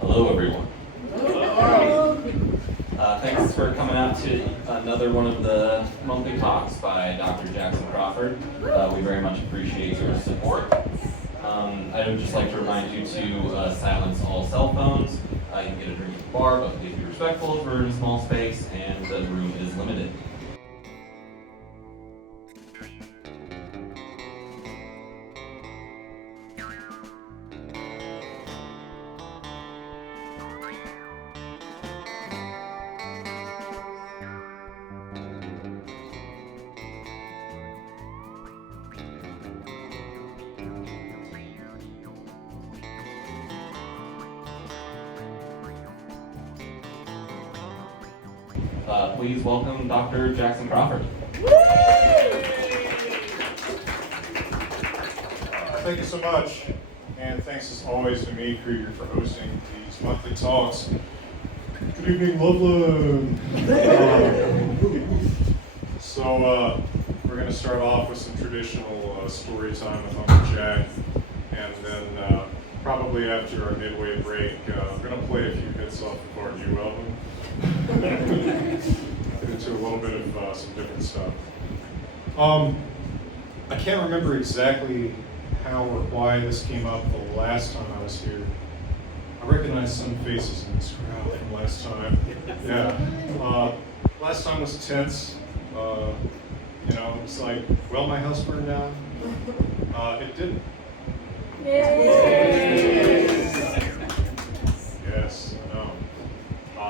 Hello, everyone. Hello. Thanks for coming out to another one of the monthly talks by Dr. Jackson Crawford. We very much appreciate your support. I would just like to remind you to silence all cell phones. You can get a drink at the bar, but please be respectful. We're in a small space, and the room is limited. Please welcome Dr. Jackson Crawford. Thank you so much, and thanks as always to me, Krieger, for hosting these monthly talks. Good evening, Loveland. We're going to start off with some traditional story time with Uncle Jack, and then probably after our midway break, we're going to play a few hits off of our new album. Get into a little bit of some different stuff. I can't remember exactly how or why this came up the last time I was here. I recognize some faces in this crowd from last time. Yeah. Last time was tense. It's like, well, my house burned down. It didn't. Yes, I know. I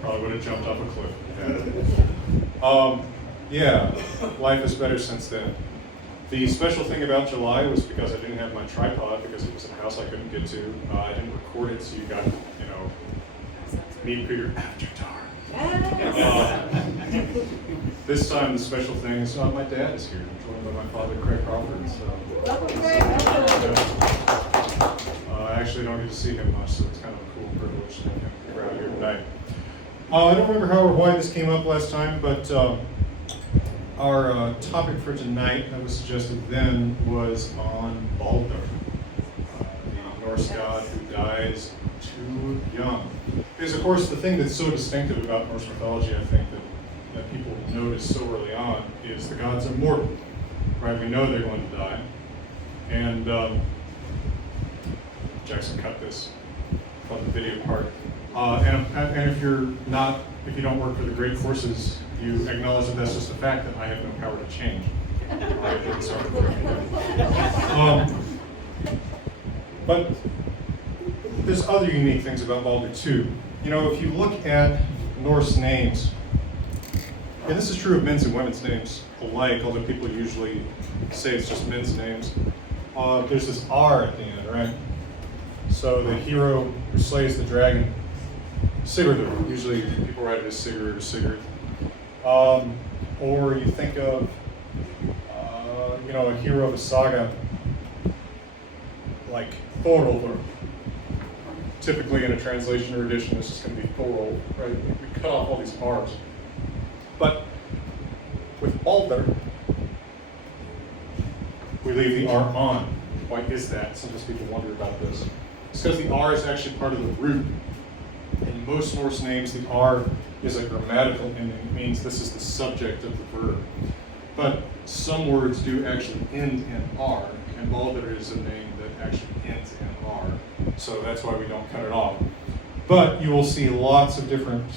probably would have jumped off a cliff if yeah, life is better since then. The special thing about July was because I didn't have my tripod because it was in a house I couldn't get to. I didn't record it, so you got, me, Peter, after dark. This time the special thing is my dad is here, joined by my father, Craig Crawford. I actually don't get to see him much, so it's kind of a cool privilege to have him around here tonight. I don't remember how or why this came up last time, but our topic for tonight that was suggested then was on Baldur, the Norse god who dies too young. Because of course the thing that's so distinctive about Norse mythology, I think, that people notice so early on is the gods are mortal, right? We know they're going to die. And Jackson cut this from the video part. And if you don't work for the great courses, you acknowledge that that's just a fact that I have no power to change. But there's other unique things about Baldur too. If you look at Norse names, and this is true of men's and women's names alike, although people usually say it's just men's names, there's this R at the end, right? So the hero who slays the dragon, Sigurdur, usually people write it as Sigurd or Sigurd. Or you think of, a hero of a saga like Thorolfur. Typically in a translation or edition, it's just going to be Thorolf, right? We cut off all these R's. But with Baldur, we leave the R on. Why is that? Sometimes people wonder about this. It's because the R is actually part of the root. In most Norse names, the R is a grammatical ending. It means this is the subject of the verb. But some words do actually end in R, and Baldur is a name that actually ends in R. So that's why we don't cut it off. But you will see lots of different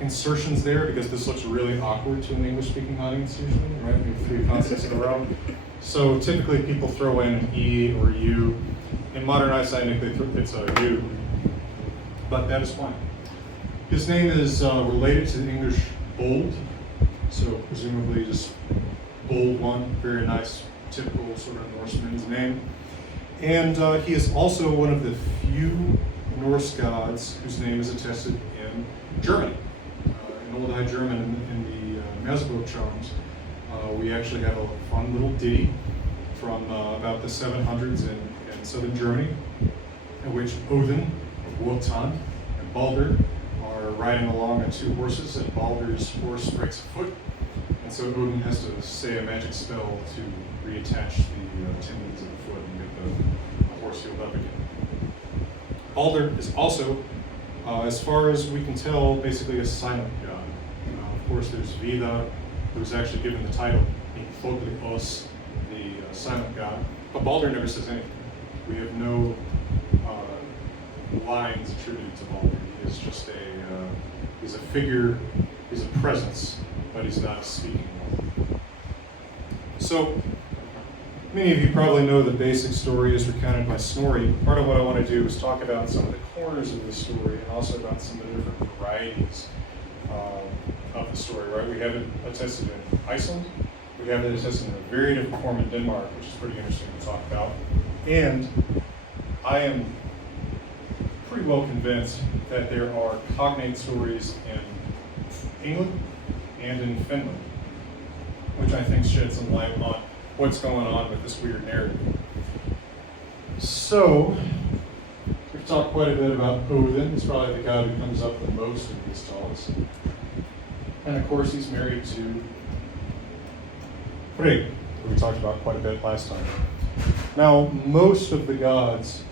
insertions there because this looks really awkward to an English-speaking audience usually, right? We have 3 consonants in a row. So typically people throw in an E or U. In modern Icelandic, it's a U. But that is fine. His name is related to the English bold, so presumably just bold one, very nice, typical sort of Norseman's name. And he is also one of the few Norse gods whose name is attested in Germany. In Old High German, in the Mesbook charms, we actually have a fun little ditty from about the 700s in southern Germany, in which Odin, Wotan, and Baldur are riding along on 2 horses, and Baldur's horse breaks a foot, and so Odin has to say a magic spell to reattach the tendons of the foot and get the horse healed up again. Baldur is also, as far as we can tell, basically a silent god. Of course, there's Vidar, who's actually given the title, Os, the silent god. But Baldur never says anything. We have no lines attributed to Baldur. He is just he's a figure, he's a presence, but he's not a speaking one. So, many of you probably know the basic story as recounted by Snorri. Part of what I want to do is talk about some of the corners of the story and also about some of the different varieties of the story, right? We have it attested in Iceland. We have it attested in a very different form in Denmark, which is pretty interesting to talk about. And I am pretty well convinced that there are cognate stories in England and in Finland, which I think shed some light on what's going on with this weird narrative. So, we've talked quite a bit about Odin. He's probably the guy who comes up the most in these talks. And of course, he's married to Frigg, who we talked about quite a bit last time. Now, most of the gods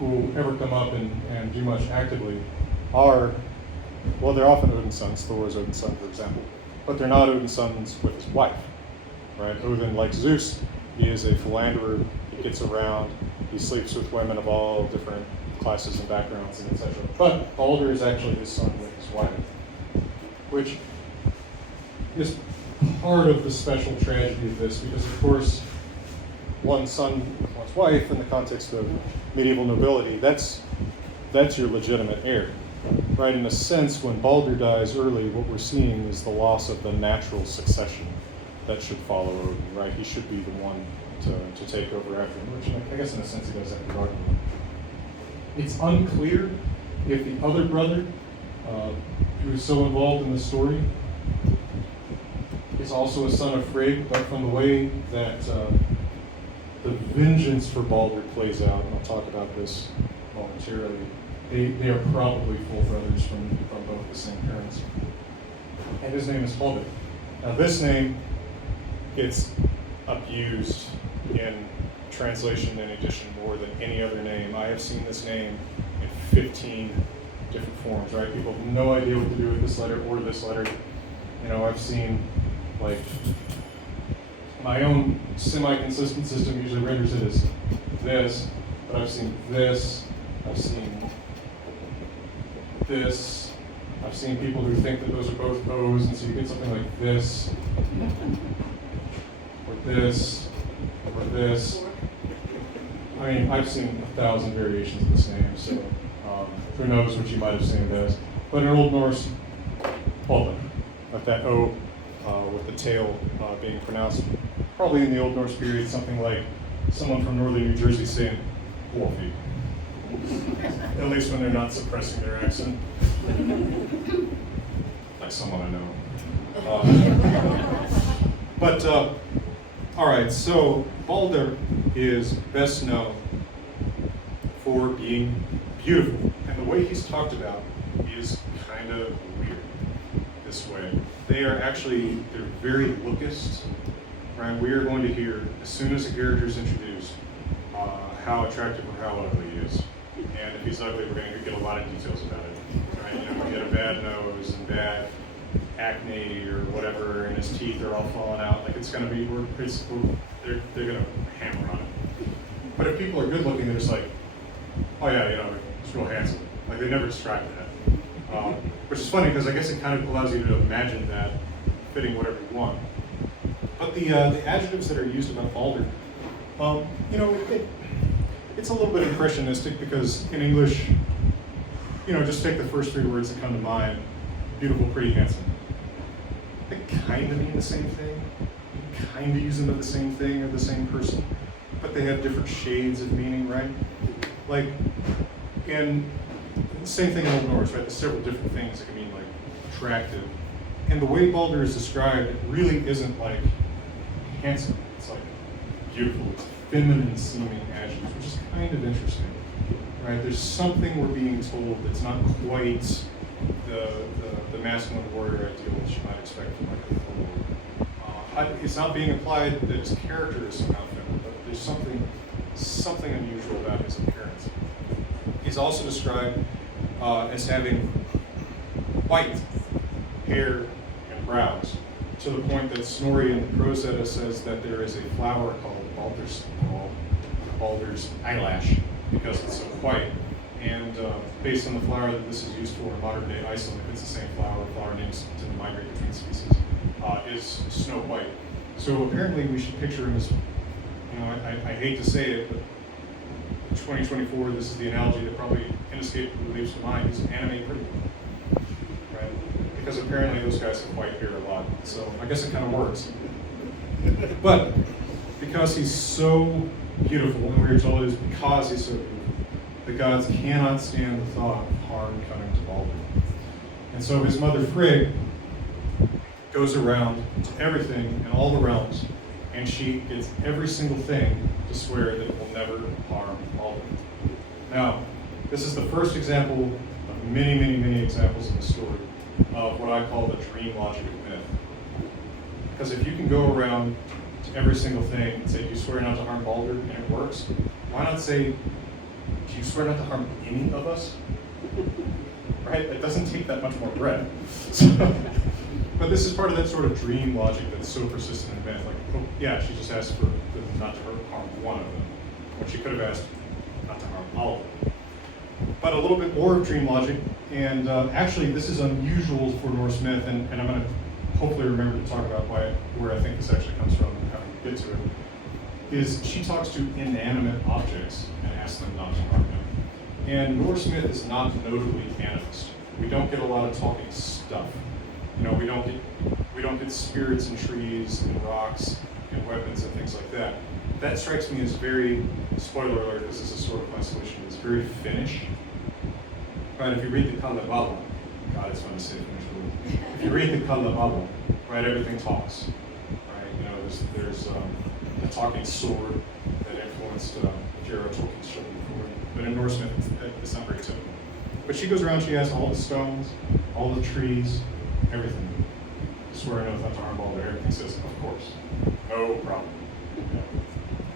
who ever come up and do much actively are, well, they're often Odin's sons. Thor is Odin's son, for example. But they're not Odin's sons with his wife, right? Odin, like Zeus, he is a philanderer. He gets around. He sleeps with women of all different classes and backgrounds, and etc. But Baldur is actually his son with his wife, which is part of the special tragedy of this, because of course, one son with one's wife in the context of medieval nobility, that's your legitimate heir, right? In a sense, when Baldur dies early, what we're seeing is the loss of the natural succession that should follow Odin, right? He should be the one to take over after him, which I guess in a sense he does after Ragnarok. It's unclear if the other brother, who is so involved in the story, is also a son of Frigg, but from the way that the vengeance for Baldur plays out, and I'll talk about this momentarily, they are probably full brothers from both the same parents. And his name is Hobit. Now this name gets abused in translation and edition more than any other name. I have seen this name in 15 different forms, right? People have no idea what to do with this letter or this letter. You know, I've seen, like, my own semi-consistent system usually renders it as this, but I've seen this, I've seen this, I've seen people who think that those are both O's, and so you get something like this, or this, or this. I mean, I've seen 1,000 variations of this name, so who knows what you might have seen it as. But in Old Norse, Baldur, like that O with the tail being pronounced, probably in the Old Norse period, something like someone from northern New Jersey saying Wolfie. At least when they're not suppressing their accent. Like someone I know. But, all right, so Baldur is best known for being beautiful. And the way he's talked about is kind of weird this way. They're very lookist, right? We are going to hear, as soon as a character is introduced, how attractive or how ugly he is. And if he's ugly, we're going to get a lot of details about it, right? You know, we get a bad nose and bad acne or whatever, and his teeth are all falling out. Like, it's going to be, they're going to hammer on it. But if people are good looking, they're just like, oh yeah, you know, it's real handsome. Like, they never describe that. Which is funny, because I guess it kind of allows you to imagine that fitting whatever you want. But the adjectives that are used about Baldur, you know, it's a little bit impressionistic, because in English, you know, just take the first three words that come to mind: beautiful, pretty, handsome. They kind of mean the same thing. You kind of use them of the same thing or the same person, but they have different shades of meaning, right? Like, and the same thing in Old Norse, right? There's several different things that can mean, like, attractive. And the way Baldur is described, it really isn't like handsome. It's like beautiful. It's feminine seeming adjectives, which is kind of interesting, right? There's something we're being told that's not quite the masculine warrior ideal that you might expect from like a Thor. It's not being implied that his character is somehow feminine, but there's something unusual about his appearance. He's also described as having white hair and brows, to the point that Snorri in the Prose Edda says that there is a flower called Baldur's eyelash, because it's so white. And based on the flower that this is used for in modern day Iceland, if it's the same flower names tend to migrate between species, is Snow White. So apparently we should picture him as, I hate to say it, but 2024, this is the analogy that probably inescapably leaps to mind, is anime pretty, right? Because apparently those guys have white hair a lot, so I guess it kind of works. But because he's so beautiful, and we are told it is because he's so beautiful, the gods cannot stand the thought of harm coming to Baldur. And so his mother Frigg goes around to everything in all the realms, and she gets every single thing to swear that it will never harm Baldur. Now, this is the first example of many, many, many examples in the story of what I call the dream logic of myth. Because if you can go around to every single thing and say, do you swear not to harm Baldur, and it works, why not say, do you swear not to harm any of us? Right? It doesn't take that much more bread. But this is part of that sort of dream logic that's so persistent in myth. Like, oh, yeah, she just asked for not to harm one of them, when she could have asked not to harm all of them. But a little bit more of dream logic, and actually this is unusual for Norse myth, and I'm going to hopefully remember to talk about where I think this actually comes from and how we get to it, is she talks to inanimate objects and asks them not to harm them. And Norse myth is not notably animist. We don't get a lot of talking stuff. We don't get spirits and trees and rocks and weapons and things like that. That strikes me as very, spoiler alert, this is a sort of isolation, it's very Finnish. Right, if you read the Kalevala, God, it's fun to say Finnish word. If you read the Kalevala, right, everything talks. Right, there's a talking sword that influenced J.R.R. Tolkien's children before. But in Norse myth, it's not very typical. But she goes around, she has all the stones, all the trees, everything. Swear an oath not to harm Baldur. Everything says, of course. No problem.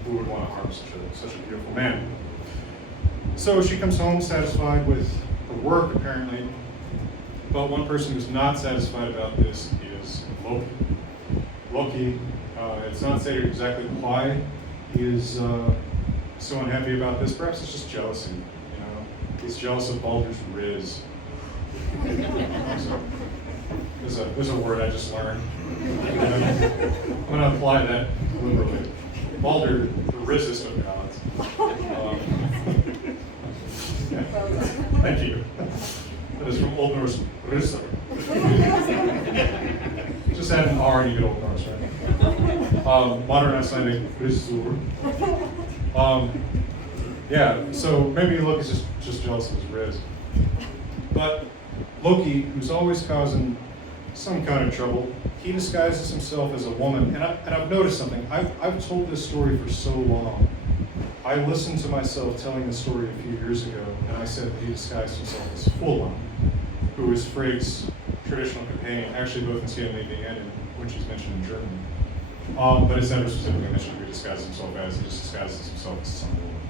Who would want to harm such a beautiful man? So she comes home satisfied with her work, apparently. But one person who's not satisfied about this is Loki. Loki, it's not stated exactly why he is so unhappy about this. Perhaps it's just jealousy. He's jealous of Baldur's riz. So, there's a word I just learned. I'm going to apply that literally. Baldur, the rizzest of gods. Thank you. That is from Old Norse rizzer. Just add an R and you get Old Norse, right? Modern Icelandic rizzur. Yeah, so maybe Loki's just jealous of his riz. But Loki, who's always causing some kind of trouble, he disguises himself as a woman. And I've noticed something. I've told this story for so long. I listened to myself telling the story a few years ago, and I said that he disguised himself as Fulla, who is Frigg's traditional companion, actually both in Scandinavia and when she's mentioned in Germany. But it's never specifically mentioned who he disguises himself as. He just disguises himself as some woman,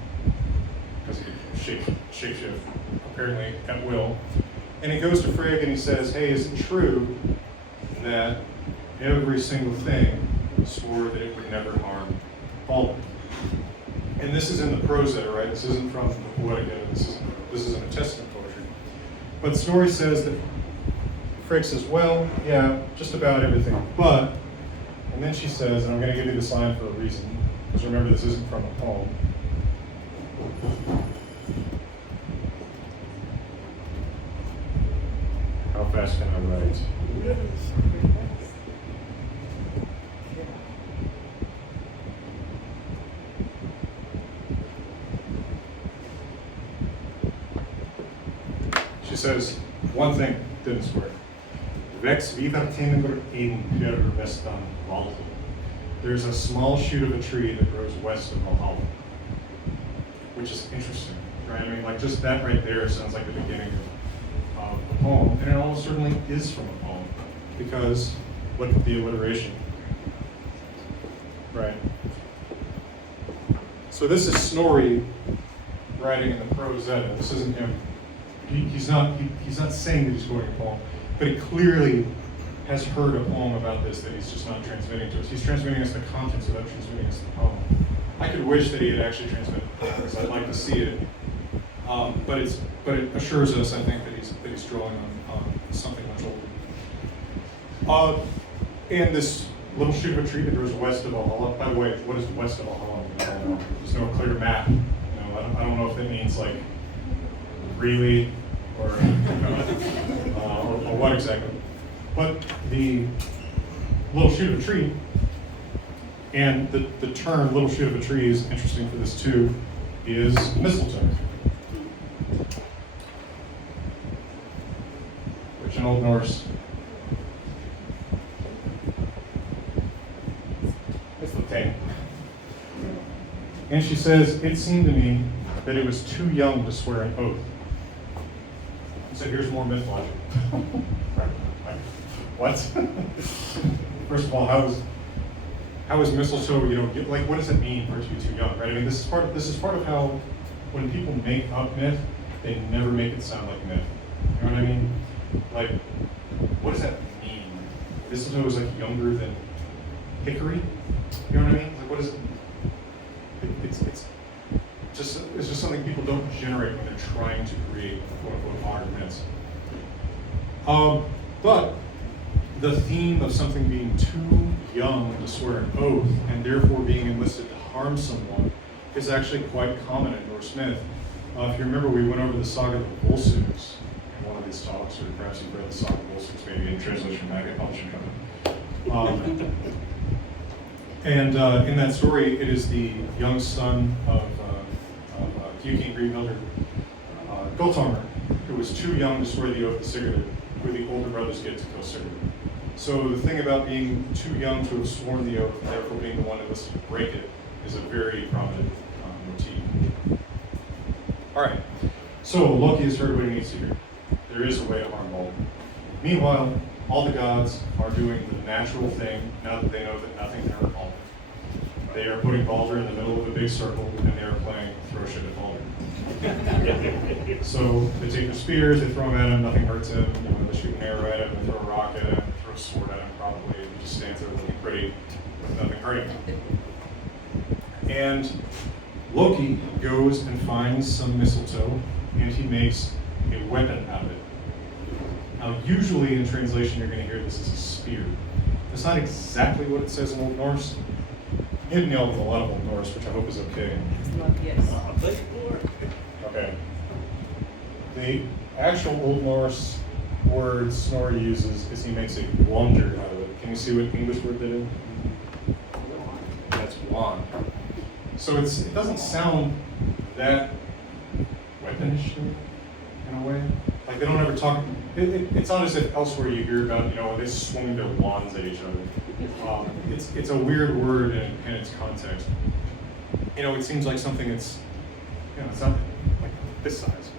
because he can shapeshift, apparently, at will. And he goes to Frigg and he says, hey, is it true that every single thing swore that it would never harm Baldur? And this is in the Prose Edda, right? This isn't from the Poetic Edda. This isn't a Testament poetry. But Snorri says that Frigg says, well, yeah, just about everything. But, and then she says, and I'm going to give you this line for a reason, because remember this isn't from a poem. How fast can I write? She says, one thing, didn't swear. Vex vivertingur in Fjörður vestan Valhalla. There's a small shoot of a tree that grows west of Valhalla. Which is interesting, right? I mean, like just that right there sounds like the beginning of a poem, and it almost certainly is from a poem, because look at the alliteration, right? So this is Snorri, right? writing in the prose edit. This isn't him. He's not saying that he's quoting a poem, but he clearly has heard a poem about this that he's just not transmitting to us. He's transmitting us the contents without transmitting us the poem. I could wish that he had actually transmitted the poem because I'd like to see it. But it assures us, I think, that he's drawing on something much older. And this little shoot of a tree that grows west of Valhalla. By the way, what is west of Valhalla? I don't know. There's no clear map. I don't know if that means like really or what exactly. But the little shoot of a tree, and the term little shoot of a tree is interesting for this too, is mistletoe. Which in Old Norse, mistletoe. And she says, it seemed to me that it was too young to swear an oath. So here's more myth logic. What? First of all, how is mistletoe, like what does it mean for it to be too young, right? I mean, this is part of how when people make up myth, they never make it sound like myth. You know what I mean? Like, what does that mean? Mistletoe is like younger than hickory? You know what I mean? Like, what is it? It's just something people don't generate when they're trying to create quote-unquote modern myths. But the theme of something being too young to swear an oath and therefore being enlisted to harm someone is actually quite common in Norse myth. If you remember, we went over the saga of the Volsungs in one of these talks, or perhaps you've read the saga of the Volsungs, maybe in translation Maggot Publishing Company. And in that story, it is the young son of King Grimfrost, Gultormer, who was too young to swear the oath to Sigurd, who the older brothers get to kill Sigurd. So the thing about being too young to have sworn the oath, and therefore being the one enlisted to break it, is a very prominent motif. All right, so Loki has heard what he needs to hear. There is a way to harm Baldur. Meanwhile, all the gods are doing the natural thing now that they know that nothing can hurt Baldur. They are putting Baldur in the middle of a big circle, and they are playing throw shit at Baldur. So they take their spears, they throw them at him, nothing hurts him. They shoot an arrow at him, they throw a rock at him, they throw a sword at him, probably. He just stands there looking pretty with nothing hurting him. And Loki goes and finds some mistletoe, and he makes a weapon out of it. Now, usually in translation, you're going to hear this as a spear. That's not exactly what it says in Old Norse. Hidden yell with a lot of Old Norse, which I hope is okay. Yes. Okay. The actual Old Norse word Snorri uses is he makes a blunder out of it. Can you see what English word that is? That's wand. So it doesn't sound that weaponish in a way. Like they don't ever talk. It's not as if elsewhere you hear about they swing their wands at each other. It's a weird word in its context. It seems like something that's it's not like this size,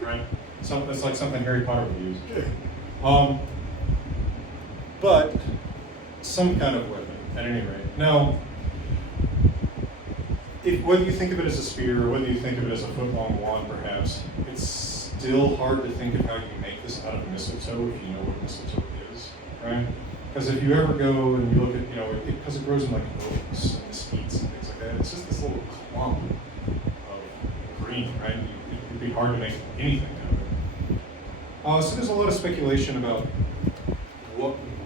right? It's like something Harry Potter would use. But some kind of weapon at any rate. Now, whether you think of it as a spear or whether you think of it as a foot-long wand, perhaps, it's still hard to think of how you make this out of mistletoe if you know what mistletoe is, right? Because if you ever go and you look at, because it grows in like oaks and mesquites and things like that, it's just this little clump of green, right? It'd be hard to make anything out of it. So there's a lot of speculation about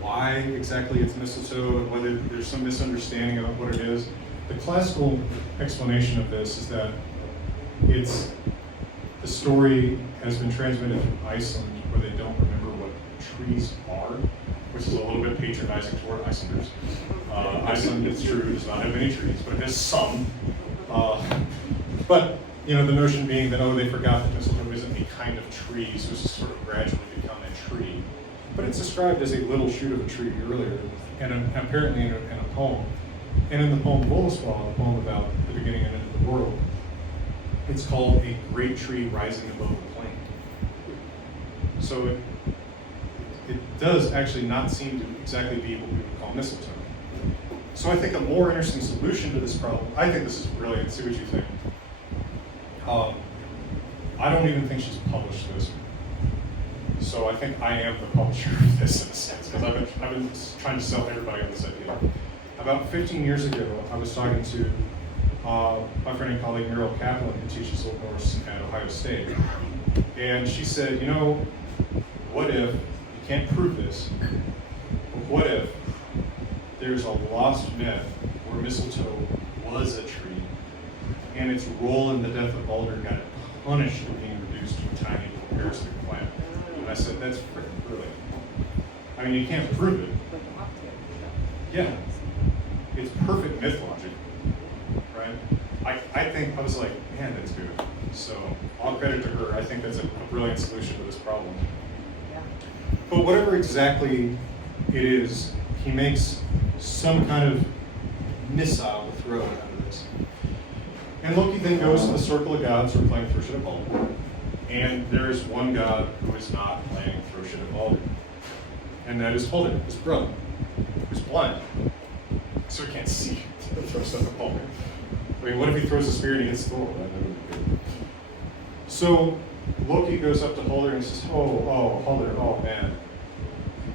why exactly it's mistletoe and whether there's some misunderstanding about what it is. The classical explanation of this is that the story has been transmitted from Iceland where they don't remember what trees are, which is a little bit patronizing toward Icelanders. Iceland, it's true, does not have any trees, but it has some. But the notion being that, they forgot that mistletoe isn't a kind of tree, so it's sort of gradually become a tree. But it's described as a little shoot of a tree earlier, and apparently in a poem. And in the poem Völuspá, a poem about the beginning and end of the world, it's called a great tree rising above the plain. So it does actually not seem to exactly be what we would call mistletoe. So I think a more interesting solution to this problem, I think this is brilliant, see what you think, I don't even think she's published this. So I think I am the publisher of this in a sense, because I've been trying to sell everybody on this idea. About 15 years ago, I was talking to my friend and colleague Muriel Kaplan, who teaches Old Norse at Ohio State. And she said, you know, what if, you can't prove this, but what if there's a lost myth where mistletoe was a tree, and its role in the death of Baldur got punished for being reduced to a tiny little parasitic plant? And I said, that's freaking brilliant. I mean, you can't prove it. Yeah. It's perfect myth logic, right? I think, I was like, man, that's good. So, all credit to her. I think that's a brilliant solution to this problem. But whatever exactly it is, he makes some kind of missile to throw out of this. And Loki then goes to the circle of gods who are playing Throw Shit at Baldur. And there is one god who is not playing Throw Shit at Baldur. And that is Baldur, his brother, who's blind. So he can't see to throw stuff at Baldur. I mean, what if he throws a spear and he hits Thor? That would be good. So Loki goes up to Baldur and says, oh, Baldur, oh man.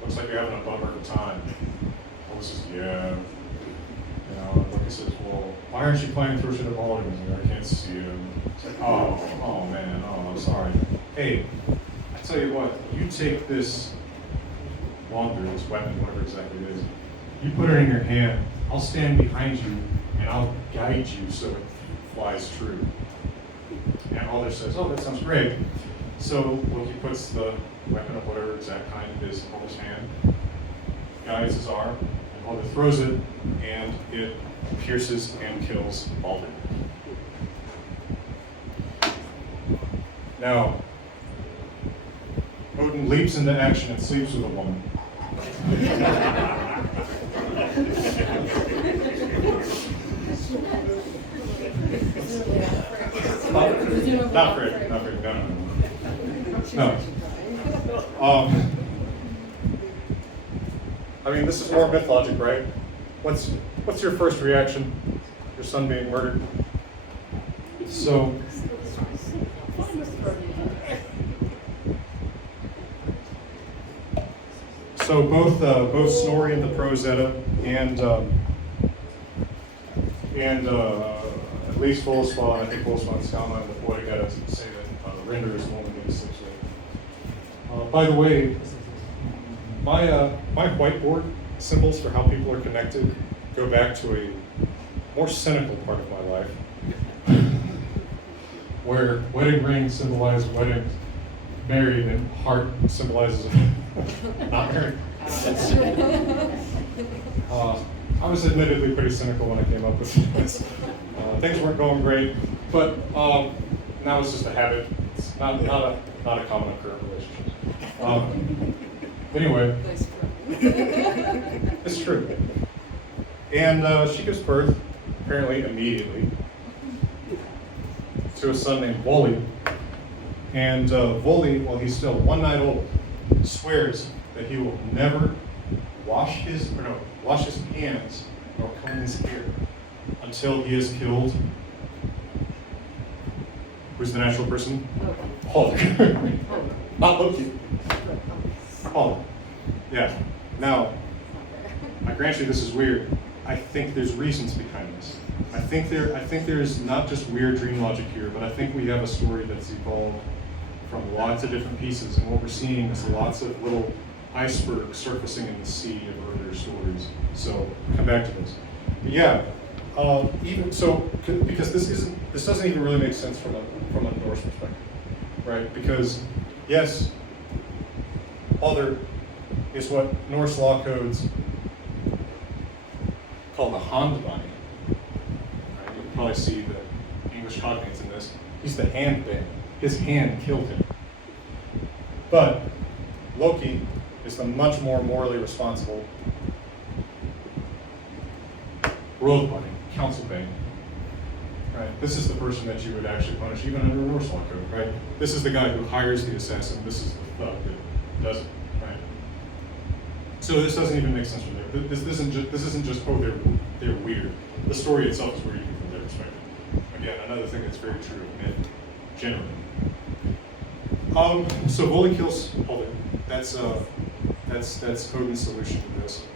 Looks like you're having a bummer of a time. Baldur says, yeah. You know, Loki says, well, why aren't you playing Throw Shit at Baldur? He's like, I can't see him. It's like, oh man, I'm sorry. Hey, I tell you what, you take this wand, this weapon, whatever exactly it is, you put it in your hand, I'll stand behind you and I'll guide you so it flies true. And Baldur says, oh, that sounds great. So Loki puts the weapon of whatever exact kind it is in Baldur's hand, guides his arm, and Baldur throws it, and it pierces and kills Baldur. Now, Odin leaps into action and sleeps with a woman. Not Fred, no. I mean, this is more myth logic, right? What's your first reaction? Your son being murdered? So both Snorri in the Prose Edda and at least Voluspa, and I think Voluspa and Skama and the Poetic Edda say that render is one of these things. By the way, my whiteboard symbols for how people are connected go back to a more cynical part of my life, where wedding ring symbolizes wedding, married, and heart symbolizes not married. I was admittedly pretty cynical when I came up with this. Things weren't going great, but now it's just a habit. It's not a common occurrence relationship. Anyway, it's true. And she gives birth, apparently immediately, to a son named Voli. And Voli, while he's still 1 night old, swears that he will never wash his hands nor comb his hair until he has killed. Who's the natural person? Baldur. Not Loki. Baldur. Yeah. Now, I grant you this is weird. I think there's reasons behind this. I think there's not just weird dream logic here, but I think we have a story that's evolved from lots of different pieces, and what we're seeing is lots of little icebergs surfacing in the sea of earlier stories. So come back to this. But yeah, even so, because this doesn't even really make sense from a Norse perspective, right? Because yes, Baldur is what Norse law codes call the Handbani. Right? You can probably see the English cognates in this. He's the handband. His hand killed him. But Loki is the much more morally responsible Rådbani, council bane. Right? This is the person that you would actually punish even under a Norse law code, right? This is the guy who hires the assassin. This is the thug that does it, right? So this doesn't even make sense from there. This isn't just oh they're weird. The story itself is weird from their perspective. Again, another thing that's very true of myth generally. So Voli kills Baldur. That's Odin's solution to this.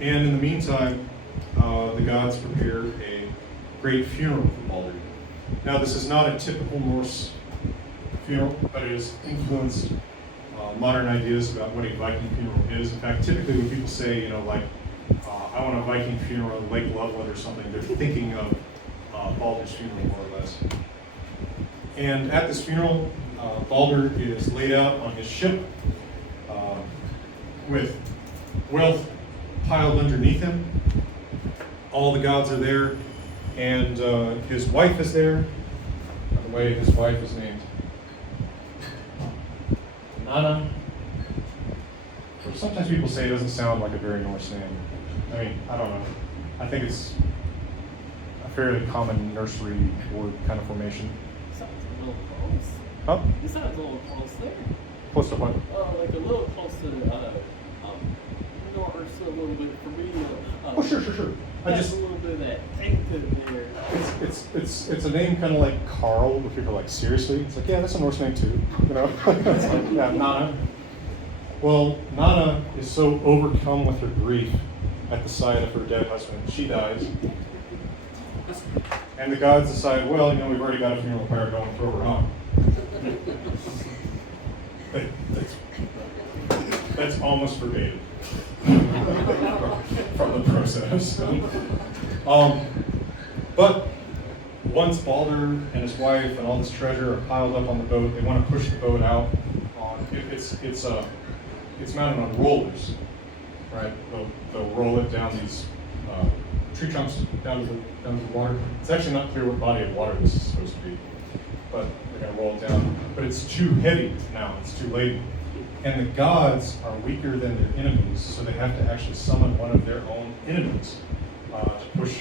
And in the meantime, the gods prepare a great funeral for Baldur. Now, this is not a typical Norse funeral, but it has influenced modern ideas about what a Viking funeral is. In fact, typically when people say, I want a Viking funeral in Lake Loveland or something, they're thinking of Baldur's funeral, more or less. And at this funeral, Baldur is laid out on his ship with wealth piled underneath him. All the gods are there, and his wife is there. By the way, his wife is named Nana. Which sometimes people say it doesn't sound like a very Norse name. I mean, I don't know. I think it's a fairly common nursery word kind of formation. Sounds a little close. Huh? It sounds a little close there. Close to what? Like a little close to Norse a little bit for me. Oh, sure. Just a little bit of that tainted there. It's a name kind of like Carl, where people are like, seriously? It's like, yeah, that's a Norse name too. It's like, yeah, Nana. Well, Nana is so overcome with her grief at the sight of her dead husband, she dies. And the gods decide, well, we've already got a funeral pyre going, throw her on. That's almost verbatim from the process. But once Baldur and his wife and all this treasure are piled up on the boat, they want to push the boat out. It's mounted on rollers, right? They'll roll it down these tree trunks down to the water. It's actually not clear what body of water this is supposed to be, but they're going to roll it down. But it's too heavy now, it's too laden. And the gods are weaker than their enemies, so they have to actually summon one of their own enemies to push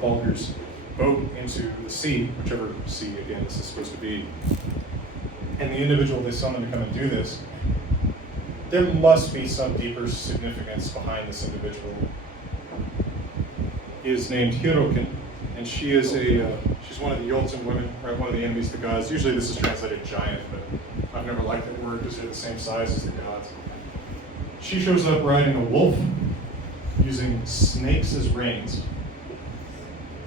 Baldur's boat into the sea, whichever sea, again, this is supposed to be. And the individual they summon to come and do this, there must be some deeper significance behind this individual. Is named Hirokin, and she is she's one of the Jotun women, right? One of the enemies of the gods. Usually this is translated giant, but I've never liked that word because they're the same size as the gods. She shows up riding a wolf, using snakes as reins,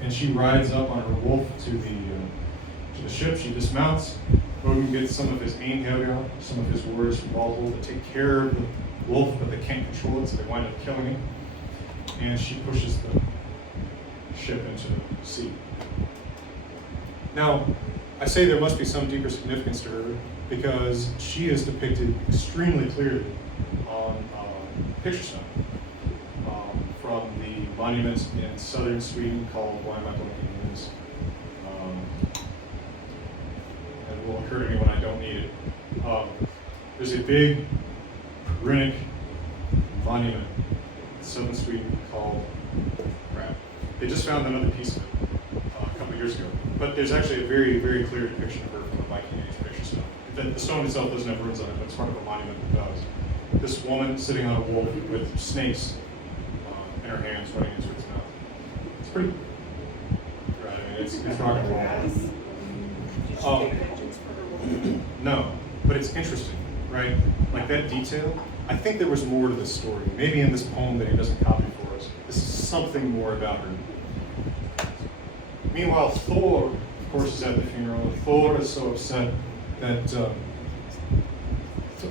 and she rides up on her wolf to the ship. She dismounts. Odin gets some of his Einherjar, some of his warriors from Baldur to take care of the wolf, but they can't control it, so they wind up killing him. And she pushes the ship into the sea. Now, I say there must be some deeper significance to her because she is depicted extremely clearly on picture stone from the monument in southern Sweden called, why am I blanking on this? It will occur to me when I don't need it. There's a big runic monument in southern Sweden called, they just found another piece of it a couple of years ago. But there's actually a very, very clear depiction of her from the Viking Age picture stone. The stone itself doesn't have runes on it, but it's part of a monument that does. This woman sitting on a wolf with snakes in her hands running into its mouth. It's pretty, right? I mean, it's rock and roll. No, but it's interesting, right? Like that detail. I think there was more to this story. Maybe in this poem that he doesn't copy for us. This is something more about her. Meanwhile, Thor, of course, is at the funeral. Thor is so upset that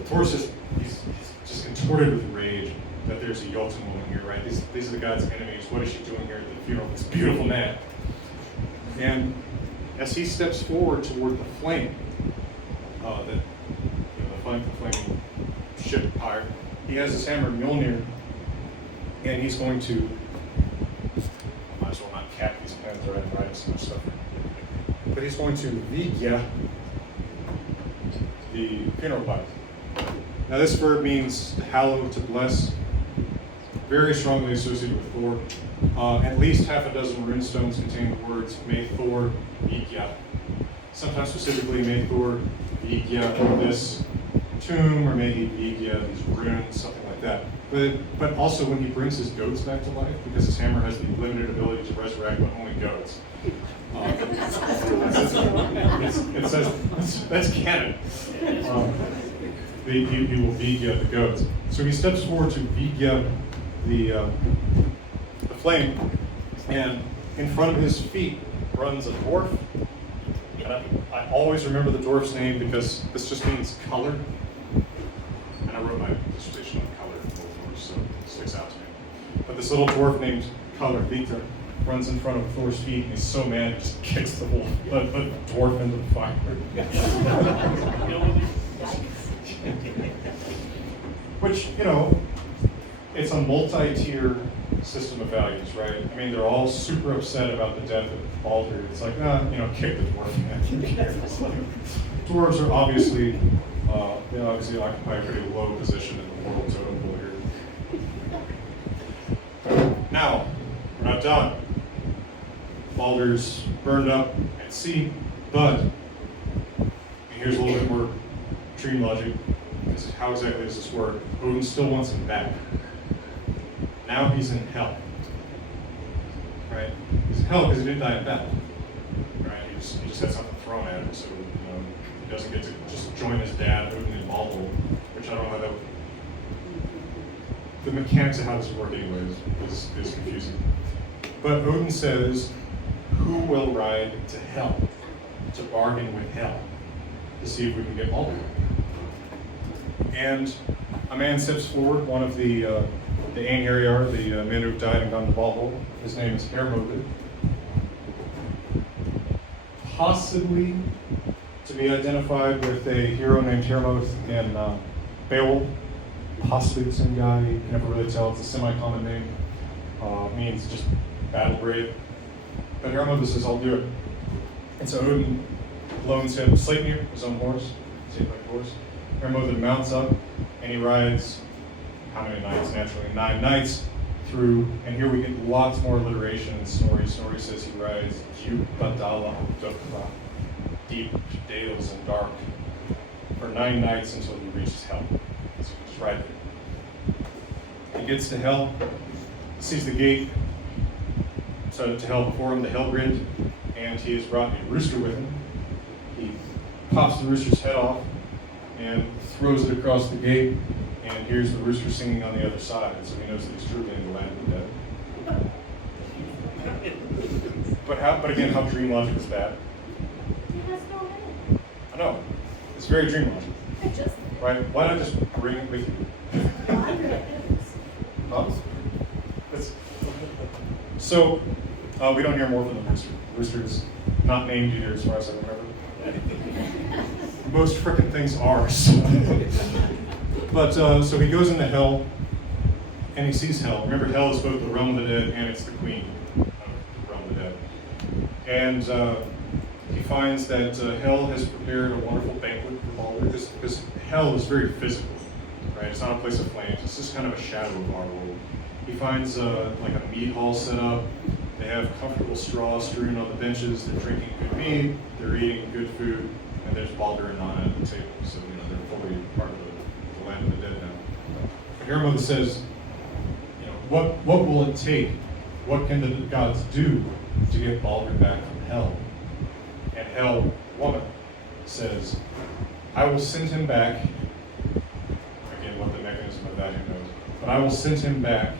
Thor's he's just contorted with rage that there's a Jotun woman here, right? These are the god's enemies. What is she doing here at the funeral? This beautiful man. And as he steps forward toward the flame, the flaming ship pyre, he has his hammer Mjolnir, and he's going to, I might as well not cap these pens or I'm writing so much stuff, but he's going to vigya the funeral pyre. Now this verb means to hallow, to bless, very strongly associated with Thor. At least half a dozen runestones contain the words, may Thor vigya. Sometimes specifically, may Thor vigya this tomb, or may he vigya these runes, something like that. But also when he brings his goats back to life, because his hammer has the limited ability to resurrect but only goats. It says that's canon. He will Vigya the goats. So he steps forward to Vigya the flame, and in front of his feet runs a dwarf. And I always remember the dwarf's name because this just means color. And I wrote my dissertation on color in Old Norse, so it sticks out to me. But this little dwarf named Color Victor runs in front of Thor's feet, and he's so mad he just kicks the dwarf into the fire. Which, it's a multi-tier system of values, right? I mean, they're all super upset about the death of Baldur. It's like, kick the dwarf, man. Who cares? Dwarves are obviously, they obviously occupy a pretty low position in the world totem pole here. Now, we're not done. Baldur's burned up at sea, but here's a little bit more dream logic. Because how exactly does this work? Odin still wants him back. Now he's in hell. Right? He's in hell because he didn't die in battle. Right? He just had something thrown at him, so he doesn't get to just join his dad, Odin, in Baldur, which I don't know how that would. The mechanics of how this would work anyways is confusing. But Odin says, who will ride to hell? To bargain with hell. To see if we can get Baldur. And a man steps forward, one of the Einherjar, the men who've died and gone to Valhalla. His name is Hermod. Possibly to be identified with a hero named Hermod in Beowulf. Possibly the same guy, you can never really tell. It's a semi-common name. Means just battle brave. But Hermod says, I'll do it. And so Odin loans him Sleipnir, his own horse, Sleipnir horse. Hermod mounts up, and he rides, how many nights? Naturally, 9 nights through, and here we get lots more alliteration in Snorri. Snorri says he rides Djupdala Dukva, deep dales and dark, for 9 nights until he reaches hell. So he just ride there. He gets to hell, sees the gate to hell before him, the hell grid, and he has brought a rooster with him. He pops the rooster's head off and throws it across the gate, and here's the rooster singing on the other side, so he knows that he's truly in the land of the dead. But again, how dream logic is that? I know. It's very dream logic. Right? Why not just bring it with you? Huh? So, we don't hear more from the rooster. The rooster is not named either, as far as I remember. Most frickin' things are. But, so he goes into hell, and he sees hell. Remember, hell is both the realm of the dead and it's the queen of the realm of the dead. And he finds that hell has prepared a wonderful banquet for Baldur, because hell is very physical, right? It's not a place of flames. It's just kind of a shadow of our world. He finds like a mead hall set up. They have comfortable straw strewn on the benches. They're drinking good mead. They're eating good food. And there's Baldur and Nanna at the table. So, they're fully part of the land of the dead now. But Hermod says, what will it take? What can the gods do to get Baldur back from hell? And Hell, woman, says, I will send him back. Again, what the mechanism of that, who knows. But I will send him back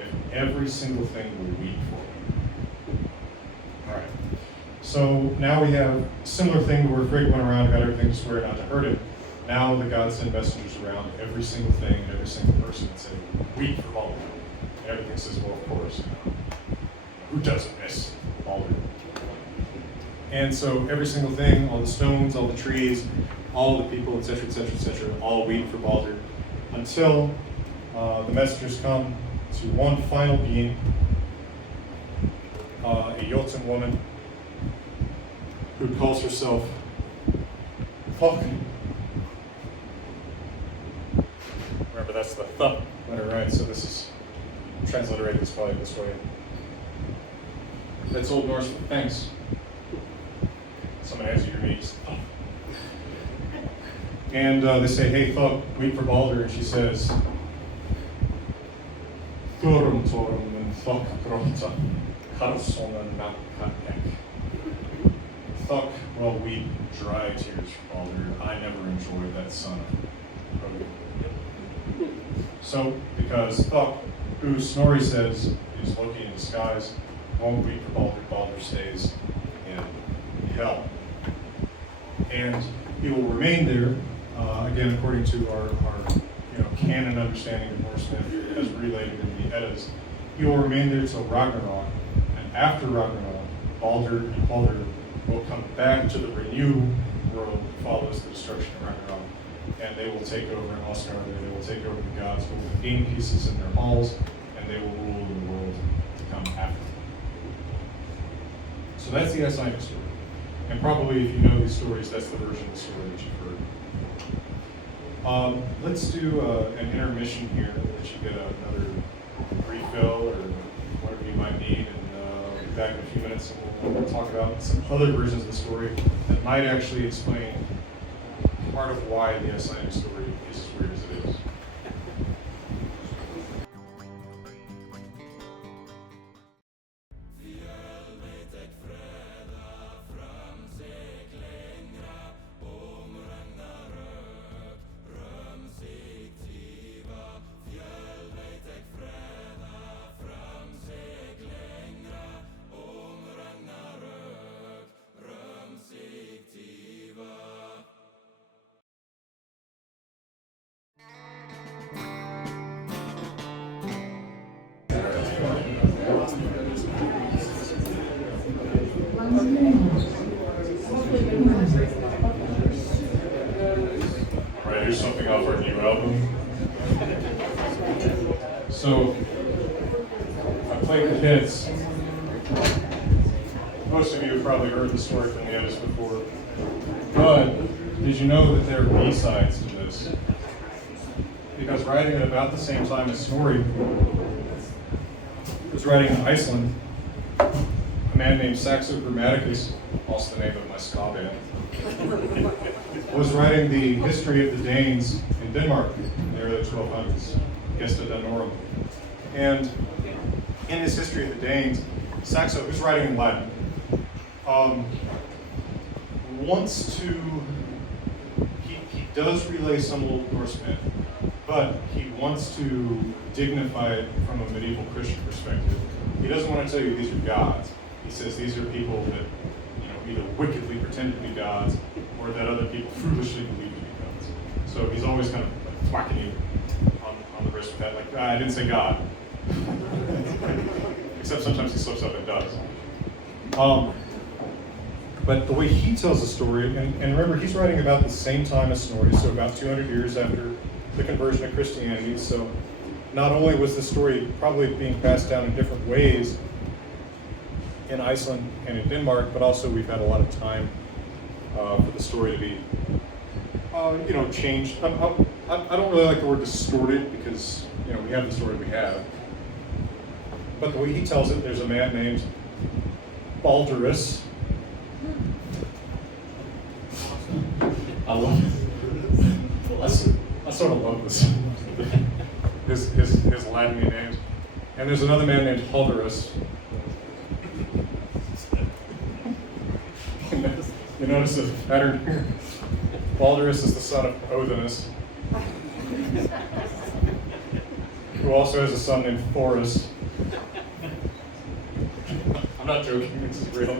if every single thing will weep for him. All right. So now we have a similar thing where Frigg went around and got everything to swear not to hurt him. Now the gods send messengers around every single thing and every single person and say, weep for Baldur. And everything says, well, of course. Who doesn't miss Baldur? And so every single thing, all the stones, all the trees, all the people, etc., all weep for Baldur until the messengers come to one final being, a Jotun woman who calls herself Falcon. Remember, that's the th letter, right? So this is, transliterate this probably this way. That's Old Norse for thanks. Someone hands you your meat. And they say, hey, fuck, weep for Baldur. And she says, Sturmtorm and Thok Grota, Karlssonen Nakkanek. Thok, well, weep dry tears for Baldur. I never enjoyed that son of Odin. So, because Thok, who Snorri says is Loki in disguise, won't weep for Baldur. Baldur stays in hell. And he will remain there, again, according to our canon understanding of Norse myth as related in the Eddas. He will remain there till Ragnarok, and after Ragnarok, Baldur and Baldur will come back to the renewed world that follows the destruction of Ragnarok, and they will take over in Asgard. They will take over the gods' golden game pieces in their halls, and they will rule the world to come after them. So that's the Icelandic story. And probably if you know these stories, that's the version of the story that you've heard. Let's do an intermission here, that you get another refill or whatever you might need, and we'll be back in a few minutes and we'll talk about some other versions of the story that might actually explain part of why the Icelandic story is as weird as it is. Right, here's something off our new album. So, I played the hits. Most of you have probably heard the story from the Eddas before. But, did you know that there are B-sides to this? Because writing at about the same time as Snorri was writing in Iceland, a man named Saxo, also the name of my ska band, was writing the history of the Danes in Denmark in the early 1200s, Gesta Danorum. And in his history of the Danes, Saxo, who's writing in Latin, he does relay some Old Norse myth, but he wants to dignify it from a medieval Christian perspective. He doesn't want to tell you these are gods. He says these are people that either wickedly pretend to be gods or that other people foolishly believe to be gods. So he's always kind of like whacking you on the wrist with that, like, I didn't say God. Except sometimes he slips up and does. But the way he tells the story, and remember, he's writing about the same time as Snorri, so about 200 years after the conversion of Christianity. So not only was the story probably being passed down in different ways in Iceland and in Denmark, but also we've had a lot of time for the story to be, changed. I don't really like the word distorted because, we have the story we have. But the way he tells it, there's a man named Baldurus. I love it. I sort of love this. his Latin names. And there's another man named Haldurus. You notice the pattern here? Baldurus is the son of Odinus, who also has a son named Forrest. I'm not joking, this is real.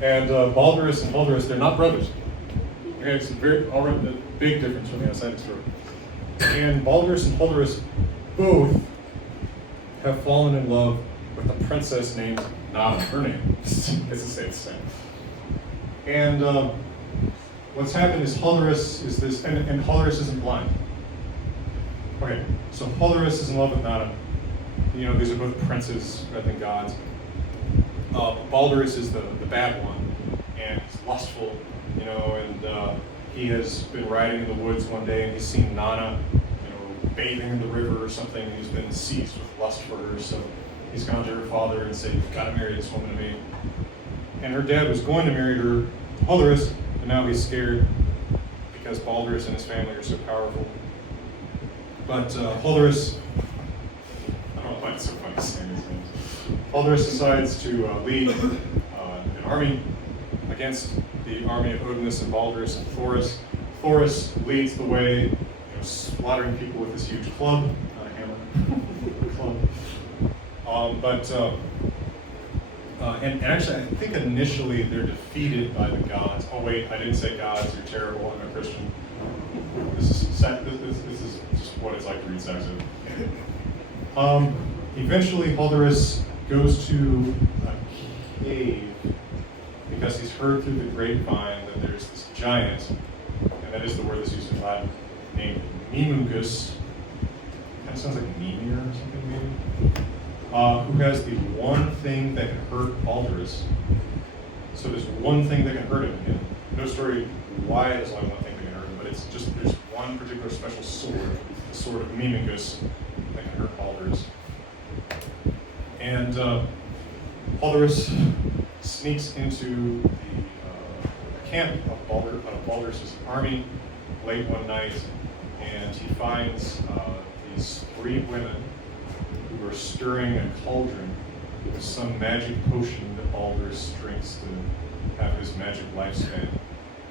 And Baldurus and Haldurus, they're not brothers. Okay, it's already a big difference from the Icelandic story. And Baldurus and Haldurus both have fallen in love with a princess named Nana. Her name is the same. And what's happened is Haldurus is this, and Haldurus isn't blind. Okay, so Haldurus is in love with Nana. These are both princes rather than gods. Baldurus is the bad one, and he's lustful, and he has been riding in the woods one day and he's seen Nana, bathing in the river or something, and he's been seized with lust for her, so he's gone to her father and said, you've got to marry this woman to me. And her dad was going to marry her, Haldurus, but now he's scared because Baldurus and his family are so powerful. But Haldurus That's so funny saying his name. Baldur decides to lead an army against the army of Odinus and Baldurus and Thorus. Thorus leads the way, slaughtering people with this huge club, not a hammer, club. And actually, I think initially they're defeated by the gods. Oh wait, I didn't say gods. You're terrible. I'm a Christian. This is just what it's like to read Saxo. Eventually, Baldurus goes to a cave because he's heard through the grapevine that there's this giant, and that is the word that's used in Latin, named Mimungus. Kind of sounds like Mimir or something, maybe. Who has the one thing that can hurt Baldurus. So there's one thing that can hurt him. Again, no story why there's only one thing that can hurt him, but it's just there's one particular special sword, the sword of Mimungus, that can hurt Baldurus. And Baldurus sneaks into the camp of Baldurus' army late one night, and he finds these 3 women who are stirring a cauldron with some magic potion that Baldurus drinks to have his magic lifespan.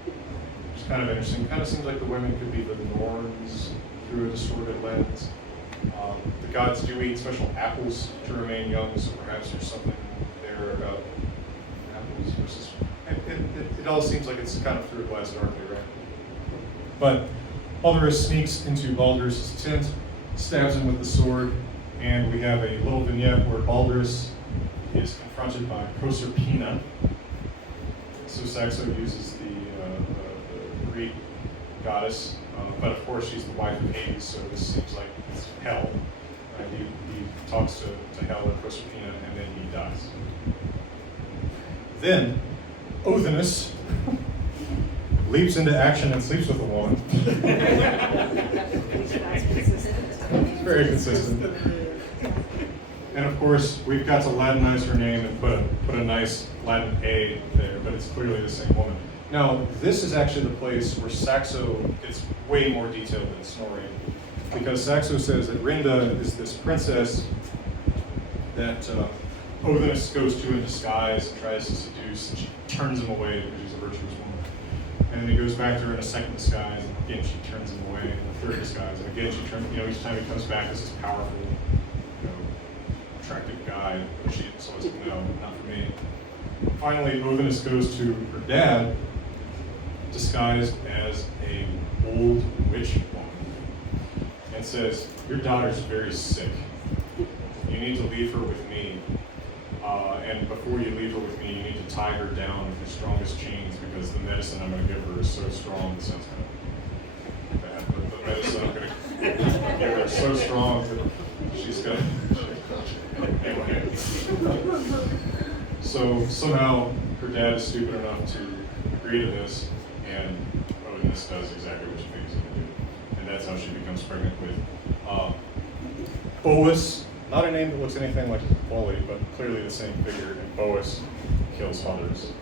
Which is kind of interesting. Kind of seems like the women could be the Norns through a distorted lens. The gods do eat special apples to remain young, so perhaps there's something there about apples versus... It all seems like it's kind of through a glass darkly, right? But Baldurus sneaks into Baldurus' tent, stabs him with the sword, and we have a little vignette where Baldurus is confronted by Proserpina. So Saxo uses the Greek goddess, but of course she's the wife of Hades, so this seems like it's hell. He talks to Hell and Proserpina, and then he dies. Then Odinus leaps into action and sleeps with a woman. It's very consistent. And of course, we've got to Latinize her name and put a nice Latin A there, but it's clearly the same woman. Now, this is actually the place where Saxo gets way more detailed than Snorri, because Saxo says that Rinda is this princess that Odinus goes to in disguise and tries to seduce, and she turns him away because she's a virtuous woman. And then he goes back to her in a second disguise, and again she turns him away in a third disguise, and again she turns, each time he comes back as this powerful, attractive guy, but so it's no, not for me. Finally, Odinus goes to her dad, disguised as a old witch woman, and says, "Your daughter's very sick. You need to leave her with me. And before you leave her with me, you need to tie her down with your strongest chains, because the medicine I'm going to give her is so strong." It sounds kind of bad, but the medicine I'm going to give her is so strong that she's going to... Anyway. So somehow her dad is stupid enough to agree to this, and Odinus does exactly what she thinks he's going to do. And that's how she becomes pregnant with Boas. Not a name that looks anything like Wally, but clearly the same figure, and Boas kills Baldurus.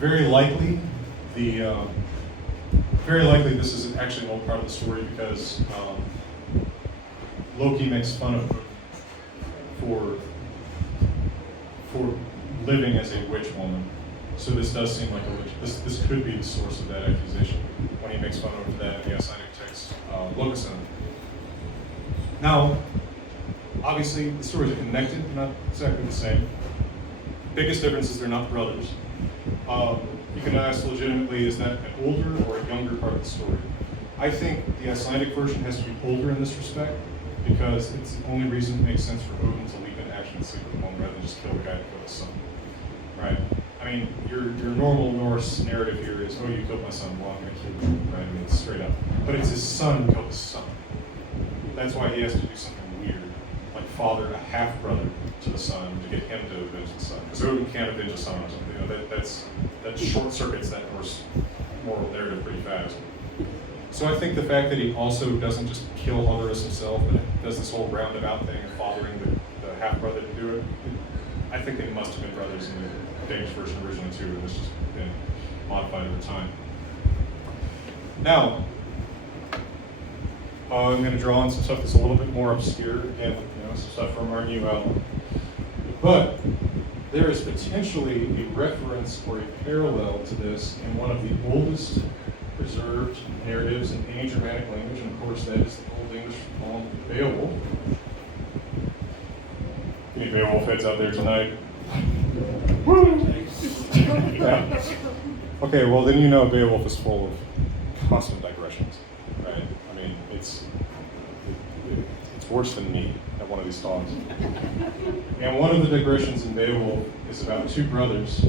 Very likely this is actually an old part of the story, because Loki makes fun of her for living as a witch woman. So this does seem like a witch. This could be the source of that accusation when he makes fun of that in the Icelandic text, Lokason. Now, obviously, the stories are connected, not exactly the same. Biggest difference is they're not brothers. You can ask legitimately, is that an older or a younger part of the story? I think the Icelandic version has to be older in this respect, because it's the only reason it makes sense for Odin to leap into action and sleep with a woman rather than just kill the guy that killed his son. Right? I mean, your normal Norse narrative here is, oh, you killed my son, well, I'm going to kill you. Right? I mean, it's straight up. But it's his son who killed his son. That's why he has to do something weird, like father a half-brother to the son to get him to avenge the son. Because Odin can't avenge a son or something. That short circuits that Norse moral narrative pretty fast. So I think the fact that he also doesn't just kill Baldurus himself, but does this whole roundabout thing of fathering the half-brother to do it, I think they must have been brothers in the Danish version originally too, and it's just been modified over time. Now, I'm going to draw on some stuff that's a little bit more obscure, again, some stuff from our new album. But there is potentially a reference or a parallel to this in one of the oldest preserved narratives in any Germanic language, and of course that is the Old English poem Beowulf. Any Beowulf heads out there tonight? Yeah. Okay, well then you know Beowulf is full of constant digressions, right? I mean, it's worse than me at one of these talks. And one of the digressions in Beowulf is about two brothers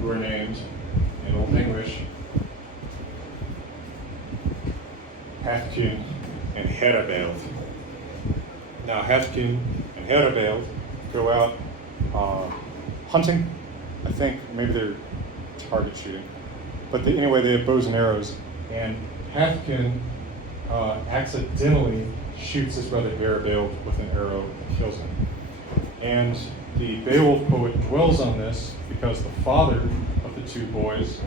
who are named in Old English Hæthcyn and Heribald. Now, Hæthcyn and Heribald go out hunting. I think maybe they're target shooting. But anyway, they have bows and arrows. And Hæthcyn accidentally shoots his brother Heribald with an arrow and kills him. And the Beowulf poet dwells on this because the father of the two boys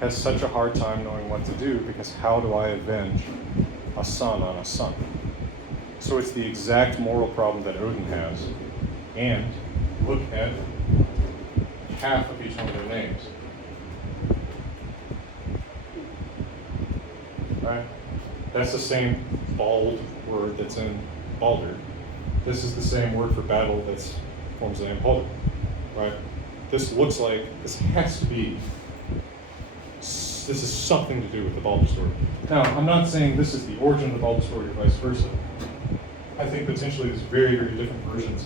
has such a hard time knowing what to do, because how do I avenge a son on a son? So it's the exact moral problem that Odin has. And look at half of each one of their names. Right? That's the same bald word that's in Baldur. This is the same word for battle that forms the name Baldur. Right? This looks like, this has to be, this is something to do with the Baldur story. Now, I'm not saying this is the origin of the Baldur story or vice versa. I think potentially there's very, very different versions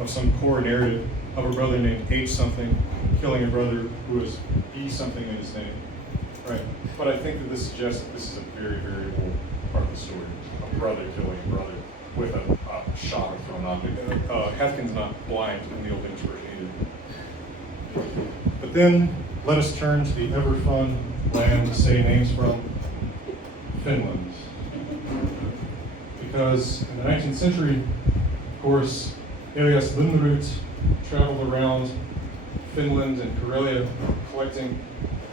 of some core narrative of a brother named H something killing a brother who is B something in his name. Right? But I think that this suggests that this is a very, very old part of the story. A brother killing a brother with a shot or thrown object. Hæthcyn's not blind in the Old English version either. But then let us turn to the ever fun land to say names from, Finland. Because in the 19th century, of course, Elias Lindroth traveled around Finland and Karelia collecting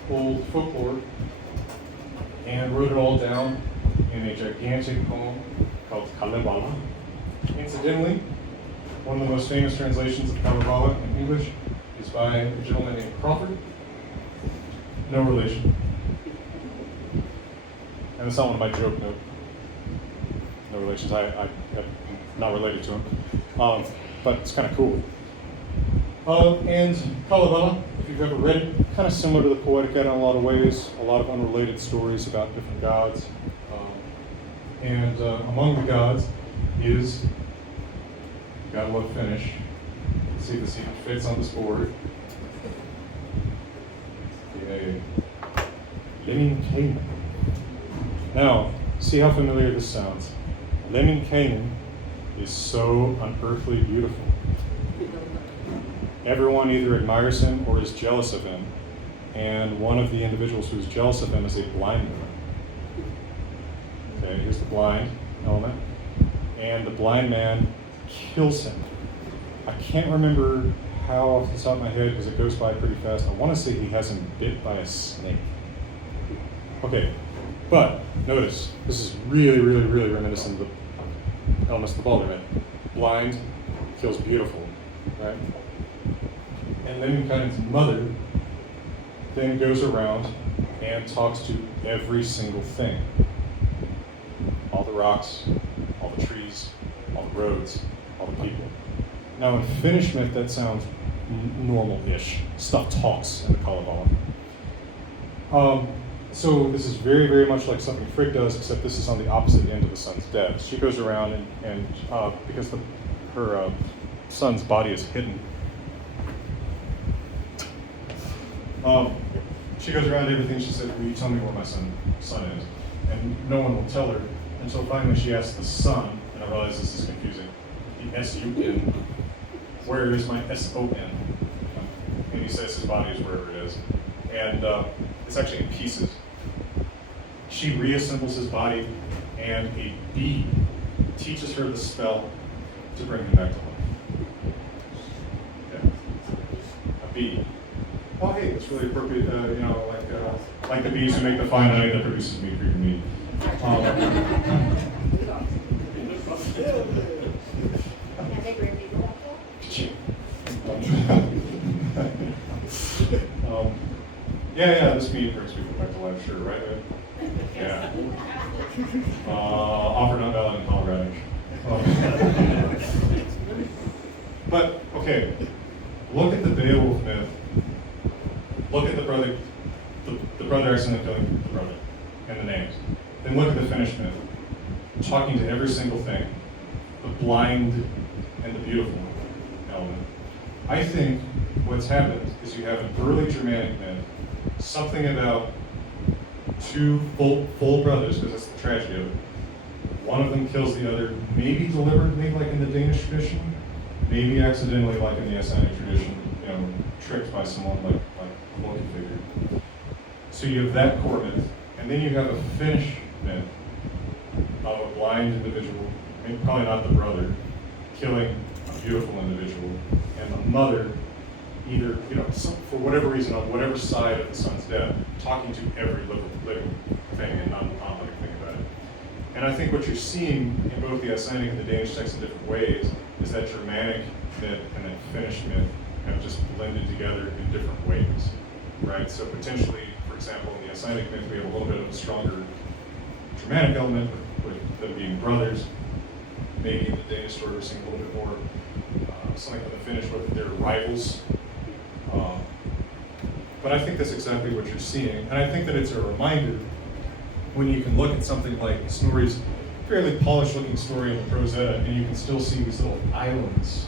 old folklore and wrote it all down in a gigantic poem called Kalevala. Incidentally, one of the most famous translations of Kalevala in English is by a gentleman named Crawford. No relation. And it's not one of my joke notes. No relations. I'm not related to him. But it's kind of cool. And Kalevala, if you've ever read it, kind of similar to the Poetica in a lot of ways. A lot of unrelated stories about different gods. And among the gods is, gotta love Finnish. Let's see if this even fits on this board. Yay. Lemminkainen. Now, see how familiar this sounds. Lemminkainen is so unearthly beautiful. Everyone either admires him or is jealous of him, and one of the individuals who's jealous of him is a blind woman. Okay, here's the blind element, and the blind man kills him. I can't remember how off the top of my head, because it goes by pretty fast. I want to say he has him bit by a snake. Okay, but notice, this is really, really, really reminiscent of the elements of the Baldur myth. Blind kills beautiful, right? And Lemminkainen's mother then goes around and talks to every single thing. All the rocks, all the trees, all the roads, all the people. Now in Finnish myth, that sounds normal-ish. Stuff talks in the Kalevala. So this is very, very much like something Frigg does, except this is on the opposite end of the sun's death. She goes around and because her son's body is hidden, she goes around everything. She says, "Will you tell me where my son is?" And no one will tell her until finally she asks the son, and I realize this is confusing. The S-U-N. Where is my S-O-N? And he says his body is wherever it is. And it's actually in pieces. She reassembles his body, and a bee teaches her the spell to bring him back to life. Okay. A bee. oh hey, it's really appropriate, like the bees who make the fine honey that produces meat for your meat. Yeah, this meat brings people back to life, sure, right? Yeah. Offered not valid in Colorado. But, okay, look at the Beowulf myth. Look at the brother accidentally killing the brother, and the names. Then look at the Finnish myth, talking to every single thing, the blind and the beautiful element. I think what's happened is you have an early Germanic myth, something about two full brothers, because that's the tragedy of it. One of them kills the other, maybe deliberately, like in the Danish tradition, maybe accidentally, like in the Icelandic tradition, tricked by someone like a Loki figure. So you have that core myth, and then you have a Finnish myth of a blind individual, maybe probably not the brother, killing a beautiful individual, and the mother either, for whatever reason, on whatever side of the son's death, talking to every living thing and not letting think about it. And I think what you're seeing in both the Icelandic and the Danish text in different ways is that Germanic myth and that Finnish myth have just blended together in different ways, right? So potentially, for example, in the Icelandic myth, we have a little bit of a stronger Germanic element with them being brothers. Maybe in the Danish story, we're seeing a little bit more something from the Finnish where they're rivals. But I think that's exactly what you're seeing. And I think that it's a reminder when you can look at something like Snorri's fairly polished looking story in the Prose Edda, and you can still see these little islands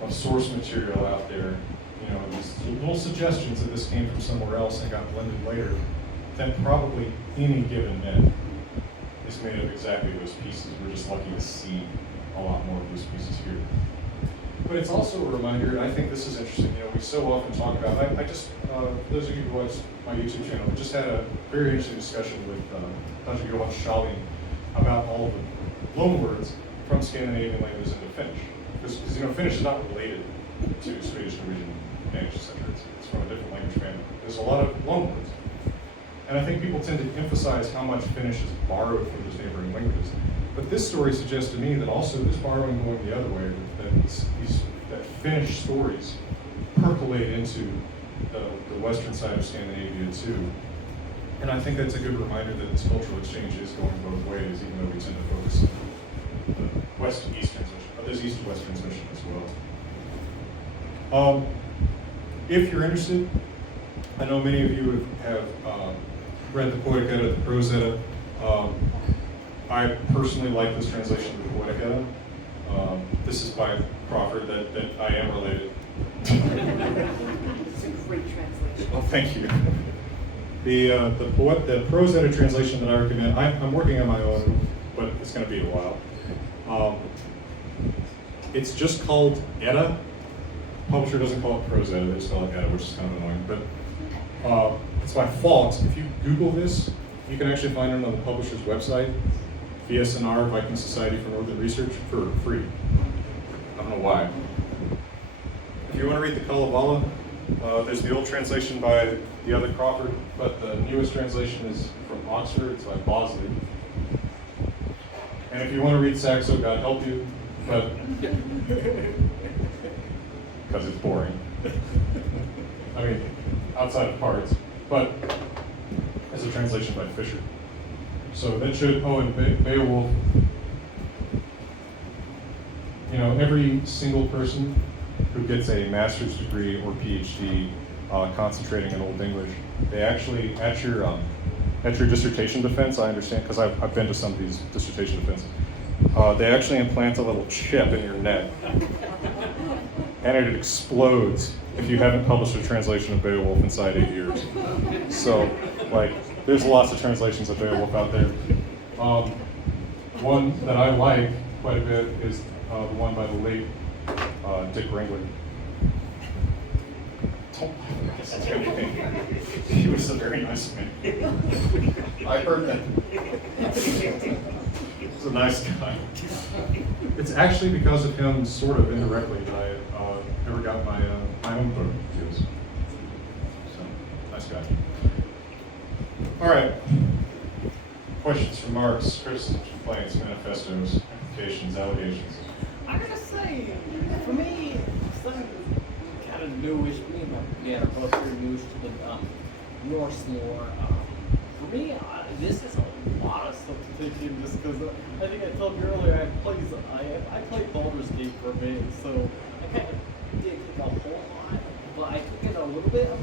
of source material out there, these little suggestions that this came from somewhere else and got blended later, then probably any given myth is made of exactly those pieces. We're just lucky to see a lot more of those pieces here. But it's also a reminder, and I think this is interesting, we so often talk about, those of you who watch my YouTube channel, we just had a very interesting discussion with Dr. Johan Schalin about all of the loanwords from Scandinavian languages into Finnish. Because Finnish is not related to Swedish, Norwegian, Danish, etc. It's from a different language family. There's a lot of loanwords. And I think people tend to emphasize how much Finnish is borrowed from those neighboring languages. But this story suggests to me that also there's borrowing going the other way, that Finnish stories percolate into the western side of Scandinavia too. And I think that's a good reminder that this cultural exchange is going both ways, even though we tend to focus on the west to east transition, but there's east to west transmission as well. If you're interested, I know many of you have read the Poetic Edda, the Prose Edda. I personally like this translation of the Poetic Edda. This is by Crawford that I am related. It's a great translation. Well, thank you. The Prose Edda translation that I recommend, I'm working on my own, but it's going to be a while. It's just called Edda. Publisher doesn't call it Prose Edda, they just call it Edda, which is kind of annoying. But it's my fault. If you Google this, you can actually find it on the publisher's website, VSNR, Viking Society for Northern Research, for free. I don't know why. If you want to read the Kalevala, there's the old translation by the other Crawford, but the newest translation is from Oxford. It's by Bosley. And if you want to read Saxo, God help you, but because it's boring. I mean, outside of parts, but it's a translation by Fisher. So that should, and Beowulf, every single person who gets a master's degree or PhD concentrating in Old English, they actually, at your dissertation defense, I understand, because I've been to some of these dissertation defenses, they actually implant a little chip in your neck, and it explodes if you haven't published a translation of Beowulf inside 8 years. So, there's lots of translations of Beowulf out there. One that I like quite a bit is the one by the late Dick Ringler. He was a very nice man. I heard that. He's a nice guy. It's actually because of him, sort of indirectly, that I never got my own book deals. Scott. All right. Questions, remarks, criticisms, complaints, manifestos, applications, allegations. I gotta say, for me, something kind of newish. Me and my dad are both very newish to the Norse lore. For me, this is a lot of stuff to take in, just because I think I told you earlier I played Baldur's Gate for a bit, so I kind of didn't take a whole lot, but I took in a little bit of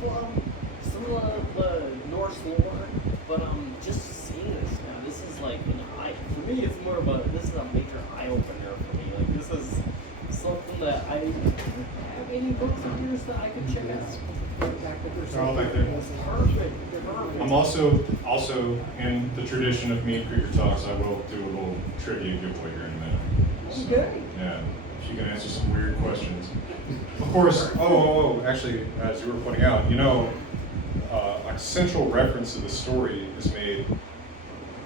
some of the Norse lore. But just seeing this now, this is like for me, it's more of this is a major eye opener for me. Like this is something that I don't have any books of yours that I could check out. They're all back there. Perfect. I'm also in the tradition of me and Krieger Talks, I will do a little trivia giveaway here in a minute. So, Okay. yeah, if you can answer some weird questions. Of course, actually, as you were pointing out, a central reference to the story is made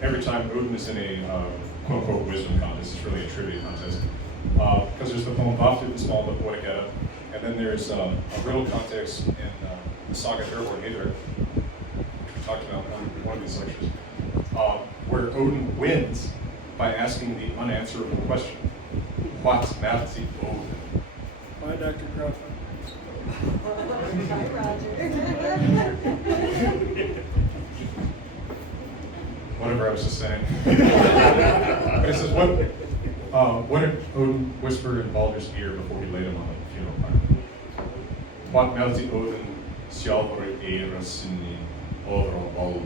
every time Odin is in a quote-unquote wisdom contest. It's really a trivia contest. Because there's the poem Baldur, the small but poetic Edda, and then there's a riddle contest in the saga Herborg Hedr, which we talked about in one of these lectures, where Odin wins by asking the unanswerable question, What's Mavti Odin? Bye, Dr. Crawford. Whatever I was just saying. But it says, what did Odin whisper in Baldur's ear before he laid him on the funeral pyre? What melted Odin sjálfur eira sinni over Baldur?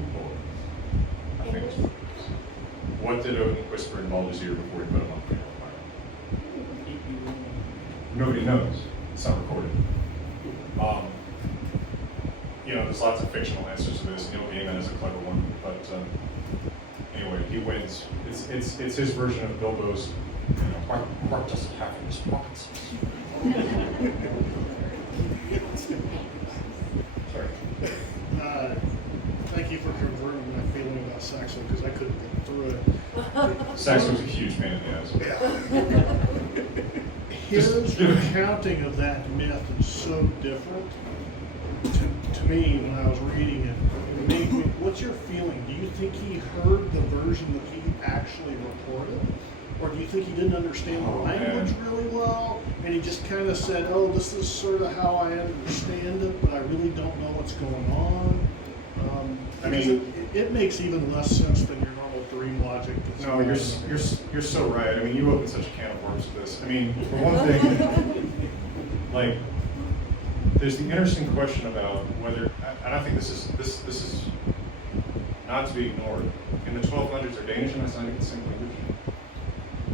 I think it's what did Odin whisper in Baldur's ear before he put him on the funeral pyre? Nobody knows. It's not recorded. There's lots of fictional answers to this. Neil Gaiman is a clever one, but anyway, he wins. It's his version of Bilbo's. Heart doesn't have in his pockets. Sorry. Thank you for converting my feeling about Saxo, because I couldn't get through it. Saxo's a huge pain in the ass. His recounting of that myth is so different to me when I was reading it. It made me, what's your feeling? Do you think he heard the version that he actually reported? Or do you think he didn't understand the language really well, and he just kind of said, oh, this is sort of how I understand it, but I really don't know what's going on? It makes even less sense than your normal dream logic. No, you're so right. I mean, you opened such a can of worms with this. I mean, for one thing, like, there's the interesting question about whether, and I think this is not to be ignored. In the 1200s, are Danish and Icelandic the same language?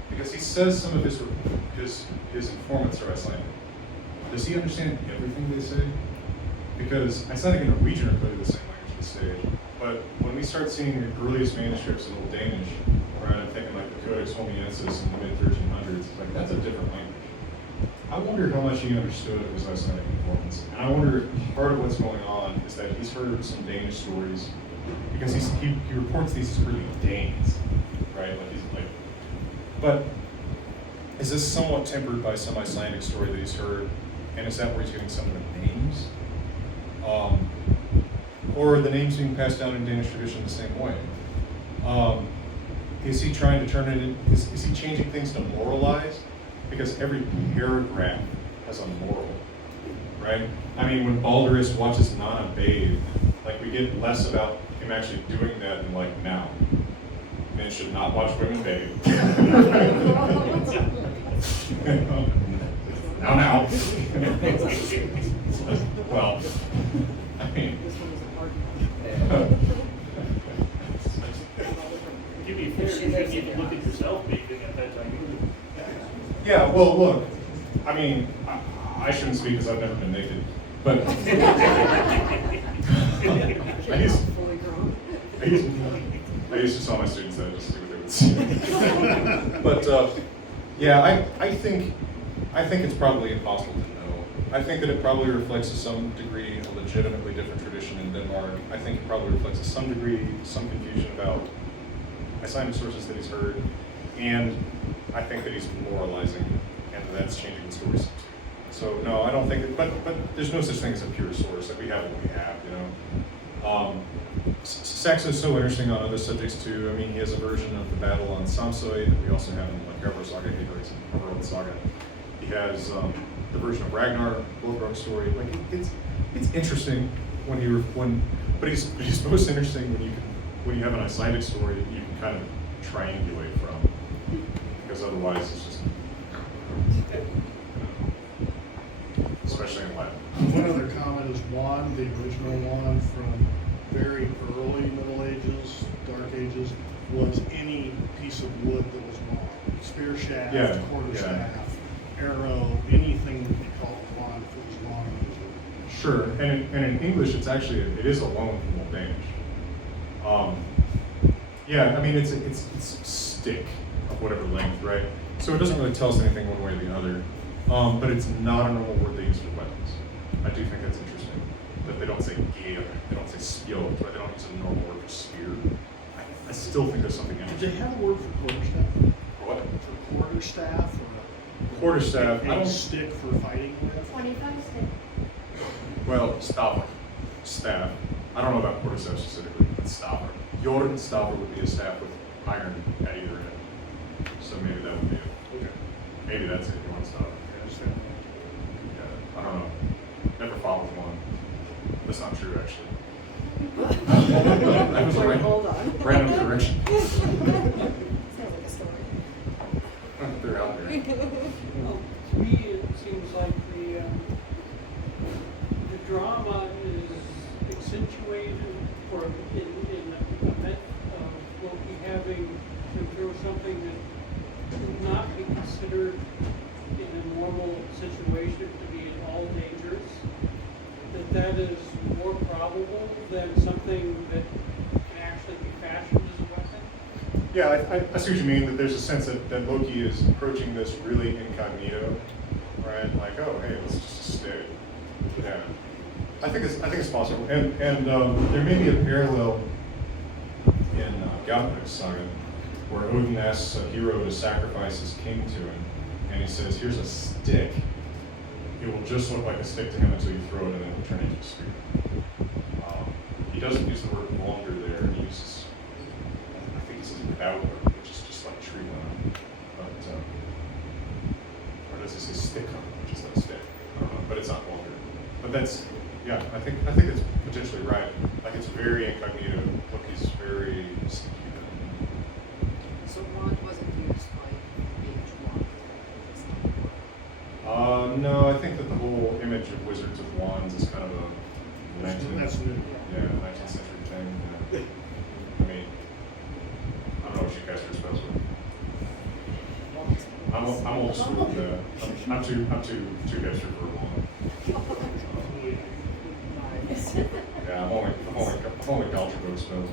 Because he says some of his informants are Icelandic. Does he understand everything they say? Because Icelandic and Norwegian are clearly the same language at this stage. But when we start seeing the earliest manuscripts in Old Danish, where I'm thinking like the Codex Homiensis in the mid-1300s, like that's a different language. I wonder how much he understood of his Icelandic informants. And I wonder if part of what's going on is that he's heard some Danish stories, because he reports these as really Danes, right? But is this somewhat tempered by some Icelandic story that he's heard, and is that where he's getting some of the names? Or are the names being passed down in Danish tradition the same way? Is he trying to turn it in, is he changing things to moralize? Because every paragraph has a moral, right? I mean, when Baldur watches Nana bathe, like we get less about him actually doing that than like now. Men should not watch women bathe. Now. Well, I mean. To be fair, you shouldn't even look at yourself bathing at that time. Yeah, well, look, I mean, I shouldn't speak because I've never been naked, but I used to tell my students that just to see what they would see. But yeah, I think it's probably impossible to know. I think that it probably reflects to some degree a legitimately different tradition in Denmark. I think it probably reflects to some degree some confusion about Icelandic sources that he's heard, and I think that he's moralizing, and that's changing the stories. So no, I don't think that, but there's no such thing as a pure source. Like we have what we have, you know. Saxo is so interesting on other subjects too. I mean, he has a version of the battle on Samsøy that we also have in like Herbrand Saga, Herbrand Saga. He has the version of Ragnar, Wolfbrock's story. Like it's interesting but he's most interesting when you have an Icelandic story that you can kind of triangulate from, because otherwise it's just, especially in Latin. One other comment is wand, the original wand from very early Middle Ages, Dark Ages, was any piece of wood that was wand. Spear shaft, quarterstaff, arrow, anything that they call a wand if it was long. Sure, and in English it is a loan from Old Danish. Yeah, I mean it's a stick of whatever length, right? So it doesn't really tell us anything one way or the other. But it's not a normal word they use for weapons. I do think that's interesting. That they don't say gear, they don't say spjord, right? They don't use a normal word for spear. I still think there's something Did interesting. they have a word for quarterstaff? What? For quarterstaff or Quarterstaff, I a don't. stick for fighting with? 25 stick. Well, stavar, staff. I don't know about quarterstaff specifically, but stavar. Jorn stavar would be a staff with iron at either end. So maybe that would be it. Okay. Maybe that's it. Jorn stavar. Yeah, I don't know. Never fought with one. That's not true, actually. That was a Hold on. random correction. Sounds like a story. They're out there. To me, it seems like the drama is accentuated in the event of Loki having to throw something that would not be considered in a normal situation to be at all dangerous. That is more probable than something that can actually be fashioned as a weapon. Yeah, I see what you mean, that there's a sense that Loki is approaching this really incognito, right? Like, oh, hey, let's just stay. Yeah. I think it's possible. And there may be a parallel in Gjalpur's saga where Odin asks a hero to sacrifice his king to him, and he says, here's a stick. It will just look like a stick to him until you throw it and then it will turn into a spear. He doesn't use the word longer there. He uses, I think he says Baldur, which is just like tree line. But, or does he say stick, which is like stick? But it's not longer. But that's, yeah, I think it's potentially right. Like it's very incognito. Look, he's very sneaky. So wand wasn't used like mage wand. No, I think that the whole image of wizards with wands is kind of a 19th century thing. Yeah. I mean, I don't know what you guys are supposed to. I'm old school. I'm too hipster for a wand. Yeah, I'm only culture book spells.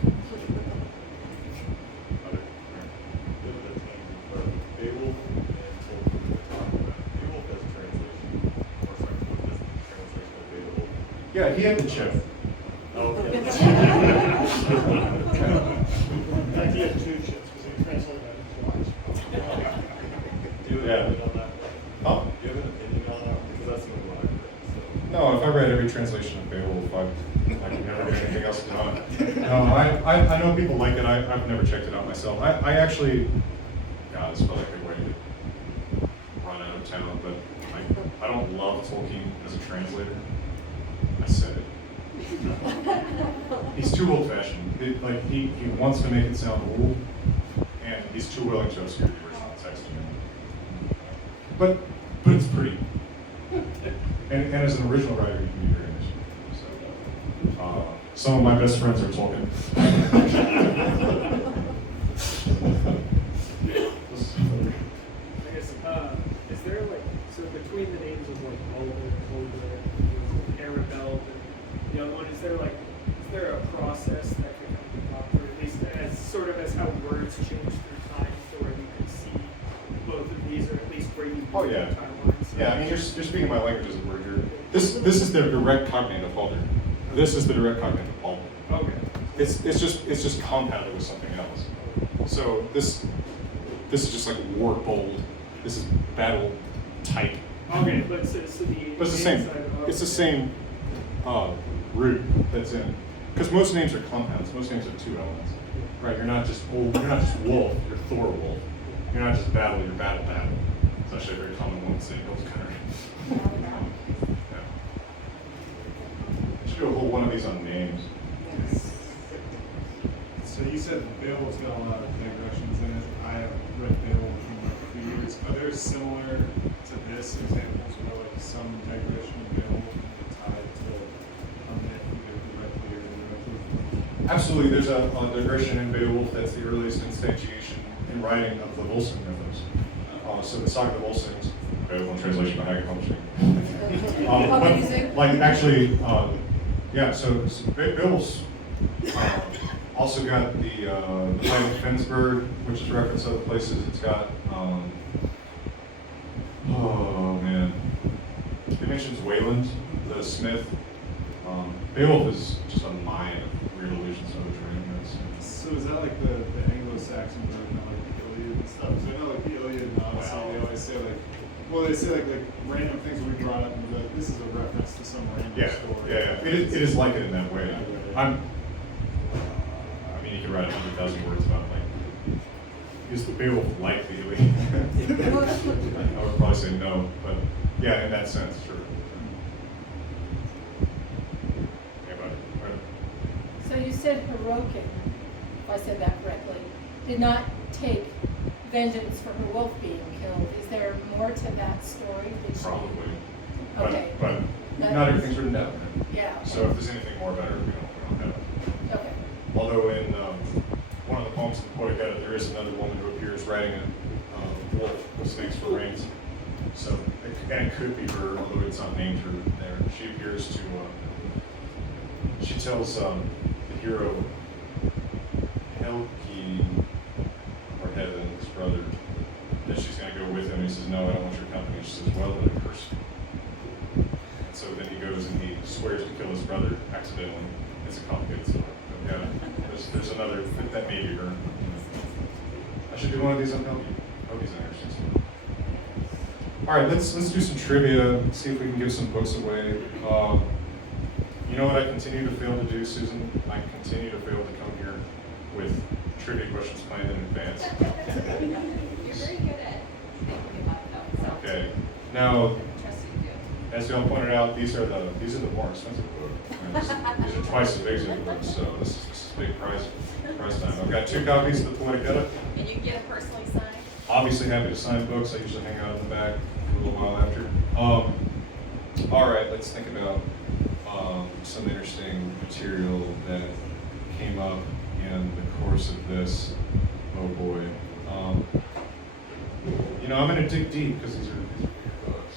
Beowulf and Tolkien Beowulf as a translation, or sorry, Tolkien as a translation of Beowulf. Yeah, he had the chip. Oh, In yeah. fact, he had two ships because he translated that twice. Do you have an opinion on that? Huh? Do you have an opinion on that? Because that's something what I've read. No, if I read every translation of Beowulf, I could never get anything else done. No, I know people like it. I've never checked it out myself. I actually, God, this felt like a way to run out of town, but I don't love Tolkien as a translator. I said it. He's too old-fashioned. He wants to make it sound old, and he's too willing to obscure the original text. But it's pretty. And as an original writer, you can be very initiative. So, some of my best friends are Tolkien. I guess, is there like, so between the names of like Baldur, Arabelle, and the other one, is there a process that could come up, or at least as sort of as how words change through time, so where you can see both of these, or at least where you Oh, yeah. timelines? Yeah, I mean, you're speaking my language as a word here. This is the direct cognate of Baldur. This is the direct cognate of Baldur. Okay. It's just compounded with something else. So this is just like war bold. This is battle type. Okay, but so the But it's the same. inside of- It's the same root that's in. because most names are compounds. Most names are two elements, right? You're not just wolf. You're Thor wolf. You're not just battle. You're battle. It's actually a very common one to say in Ghost Country. Yeah. I should do a whole one of these on names. So you said Beowulf's got a lot of digressions in it. I have read Beowulf in like a few years. Are there similar to this examples where like some digression of Beowulf is tied to a myth either directly or indirectly? Absolutely, there's a digression in Beowulf that's the earliest instantiation in writing of the Volsung mythos. So the Saga of the Volsungs, Beowulf translation by Haggard Publishing. Amazing. Like actually, yeah. So Beowulf's also got the Plain of Finnsburg, which is referenced other places. It's got oh man, it mentions Wayland, the smith. Beowulf is just a mine of real allusions to other dreams. So is that like the Anglo-Saxon version of like the Iliad and stuff? So I know like the Iliad and Odyssey, they always say like, well, they say like random things will be brought up and be like, this is a reference to some random Yeah, story. yeah. It is like it in that way. I mean, you could write 100,000 words about like, is the Beowulf like the Iliad? I would probably say no, but yeah, in that sense, sure. Anybody? Right. So you said Hirokin, if I said that correctly, did not take vengeance for her wolf being killed. Is there more to that story? Did she- Probably. Okay. But That- not everything's written down. Yeah. So if there's anything more about her, we don't have it. Okay. Although in one of the poems in the Poetic Edda, there is another woman who appears riding a wolf with snakes for reins. So it could be her, although it's not named her there. She appears to, she tells the hero, Helgi, or Heaven, his brother, that she's going to go with him. He says, no, I don't want your company. She says, well, then I curse you. And so then he goes and he swears to kill his brother accidentally. It's a complicated story. But yeah, there's another, that may be her. I should do one of these on Helgi. Helgi's an interesting story. All right, let's do some trivia, see if we can give some books away. You know what I continue to fail to do, Susan? I continue to fail to come here with trivia questions planned in advance. You're very good at thinking about that. Okay. Now, Trust you do. as y'all pointed out, these are the more expensive books. These are twice as big as the other books, so this is big price time. I've got 2 copies of the Poetic Edda. And you can get it personally signed? Obviously happy to sign books. I usually hang out in the back for a little while after. All right, let's think about some interesting material that came up in the course of this. Oh boy. You know, I'm going to dig deep because these are books.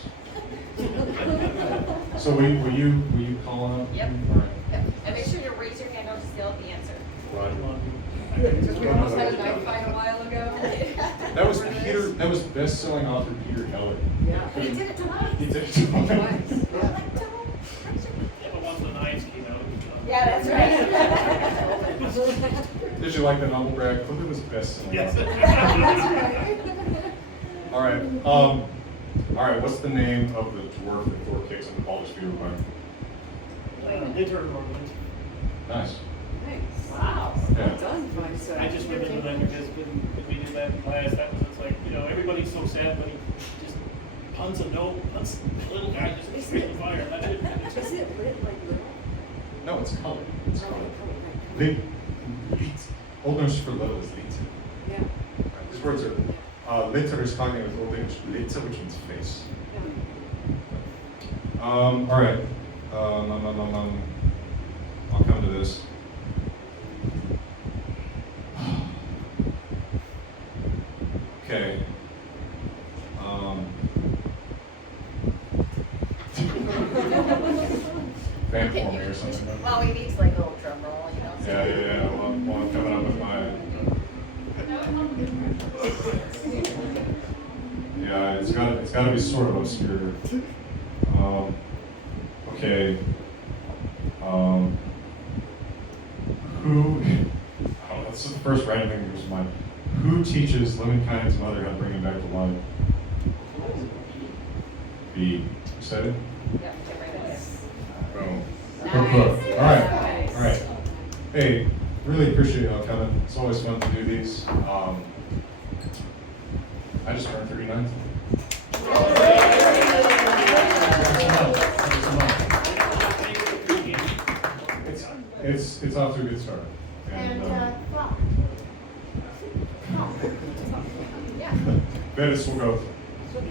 So will you call on? Yep. All right. Yep. And make sure to raise your hand, don't just yell the answer. Right. Because we almost had a knife fight a while ago. That was best-selling author Peter Heller. Yeah. And he did it tonight. He did it twice. Twice, yeah. Yeah, but once the knives came out. Yeah, that's right. Did you like the humble brag? Look at this best-selling. Yes. All right. All right. What's the name of the dwarf that Thor kicks in the Baldur's Beer Bar? Litter Norland. Nice. Thanks. Wow. Yeah. Well done, fine, so. I just remember that because when we did that in class, that was, it's like, you know, everybody's so sad, but he just punts the little guy just straight in the fire. That didn't finish. Is it lit like little? No, it's colored. It's Oh, colored. color, Lit. Old Norse for little is lit. yeah. Right. These words are litter is talking with Old English litter, which means face. All right. I'll come to this. Okay. Fan for me or something. Well, we need like a little drum roll, you know. So. Yeah. Well, I'm coming up with my. Yeah, it's got to be sort of obscure. Okay. Who? Oh, this is the first random thing that comes to mind. Who teaches Lemonkind's mother how to bring him back to life? B. You said it? Yeah, get right on it. Boom. Nice. Book. All right. Nice. All right. Hey, really appreciate y'all coming. It's always fun to do these. I just turned 39. It's off to a good start. Well, Venice will go.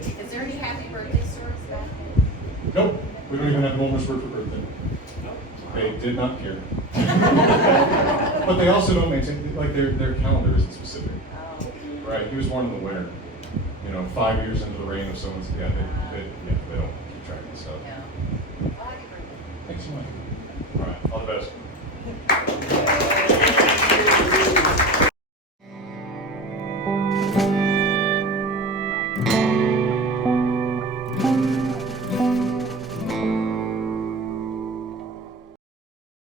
Is there any happy birthday stories about Nope, we don't even have Homer's word for birthday. They did not care. But they also don't maintain, like their calendar isn't specific. Right, he was born in the winter. 5 years into the reign of someone's, they don't keep track of stuff. Well, happy birthday. Thanks so much. All right, all the best.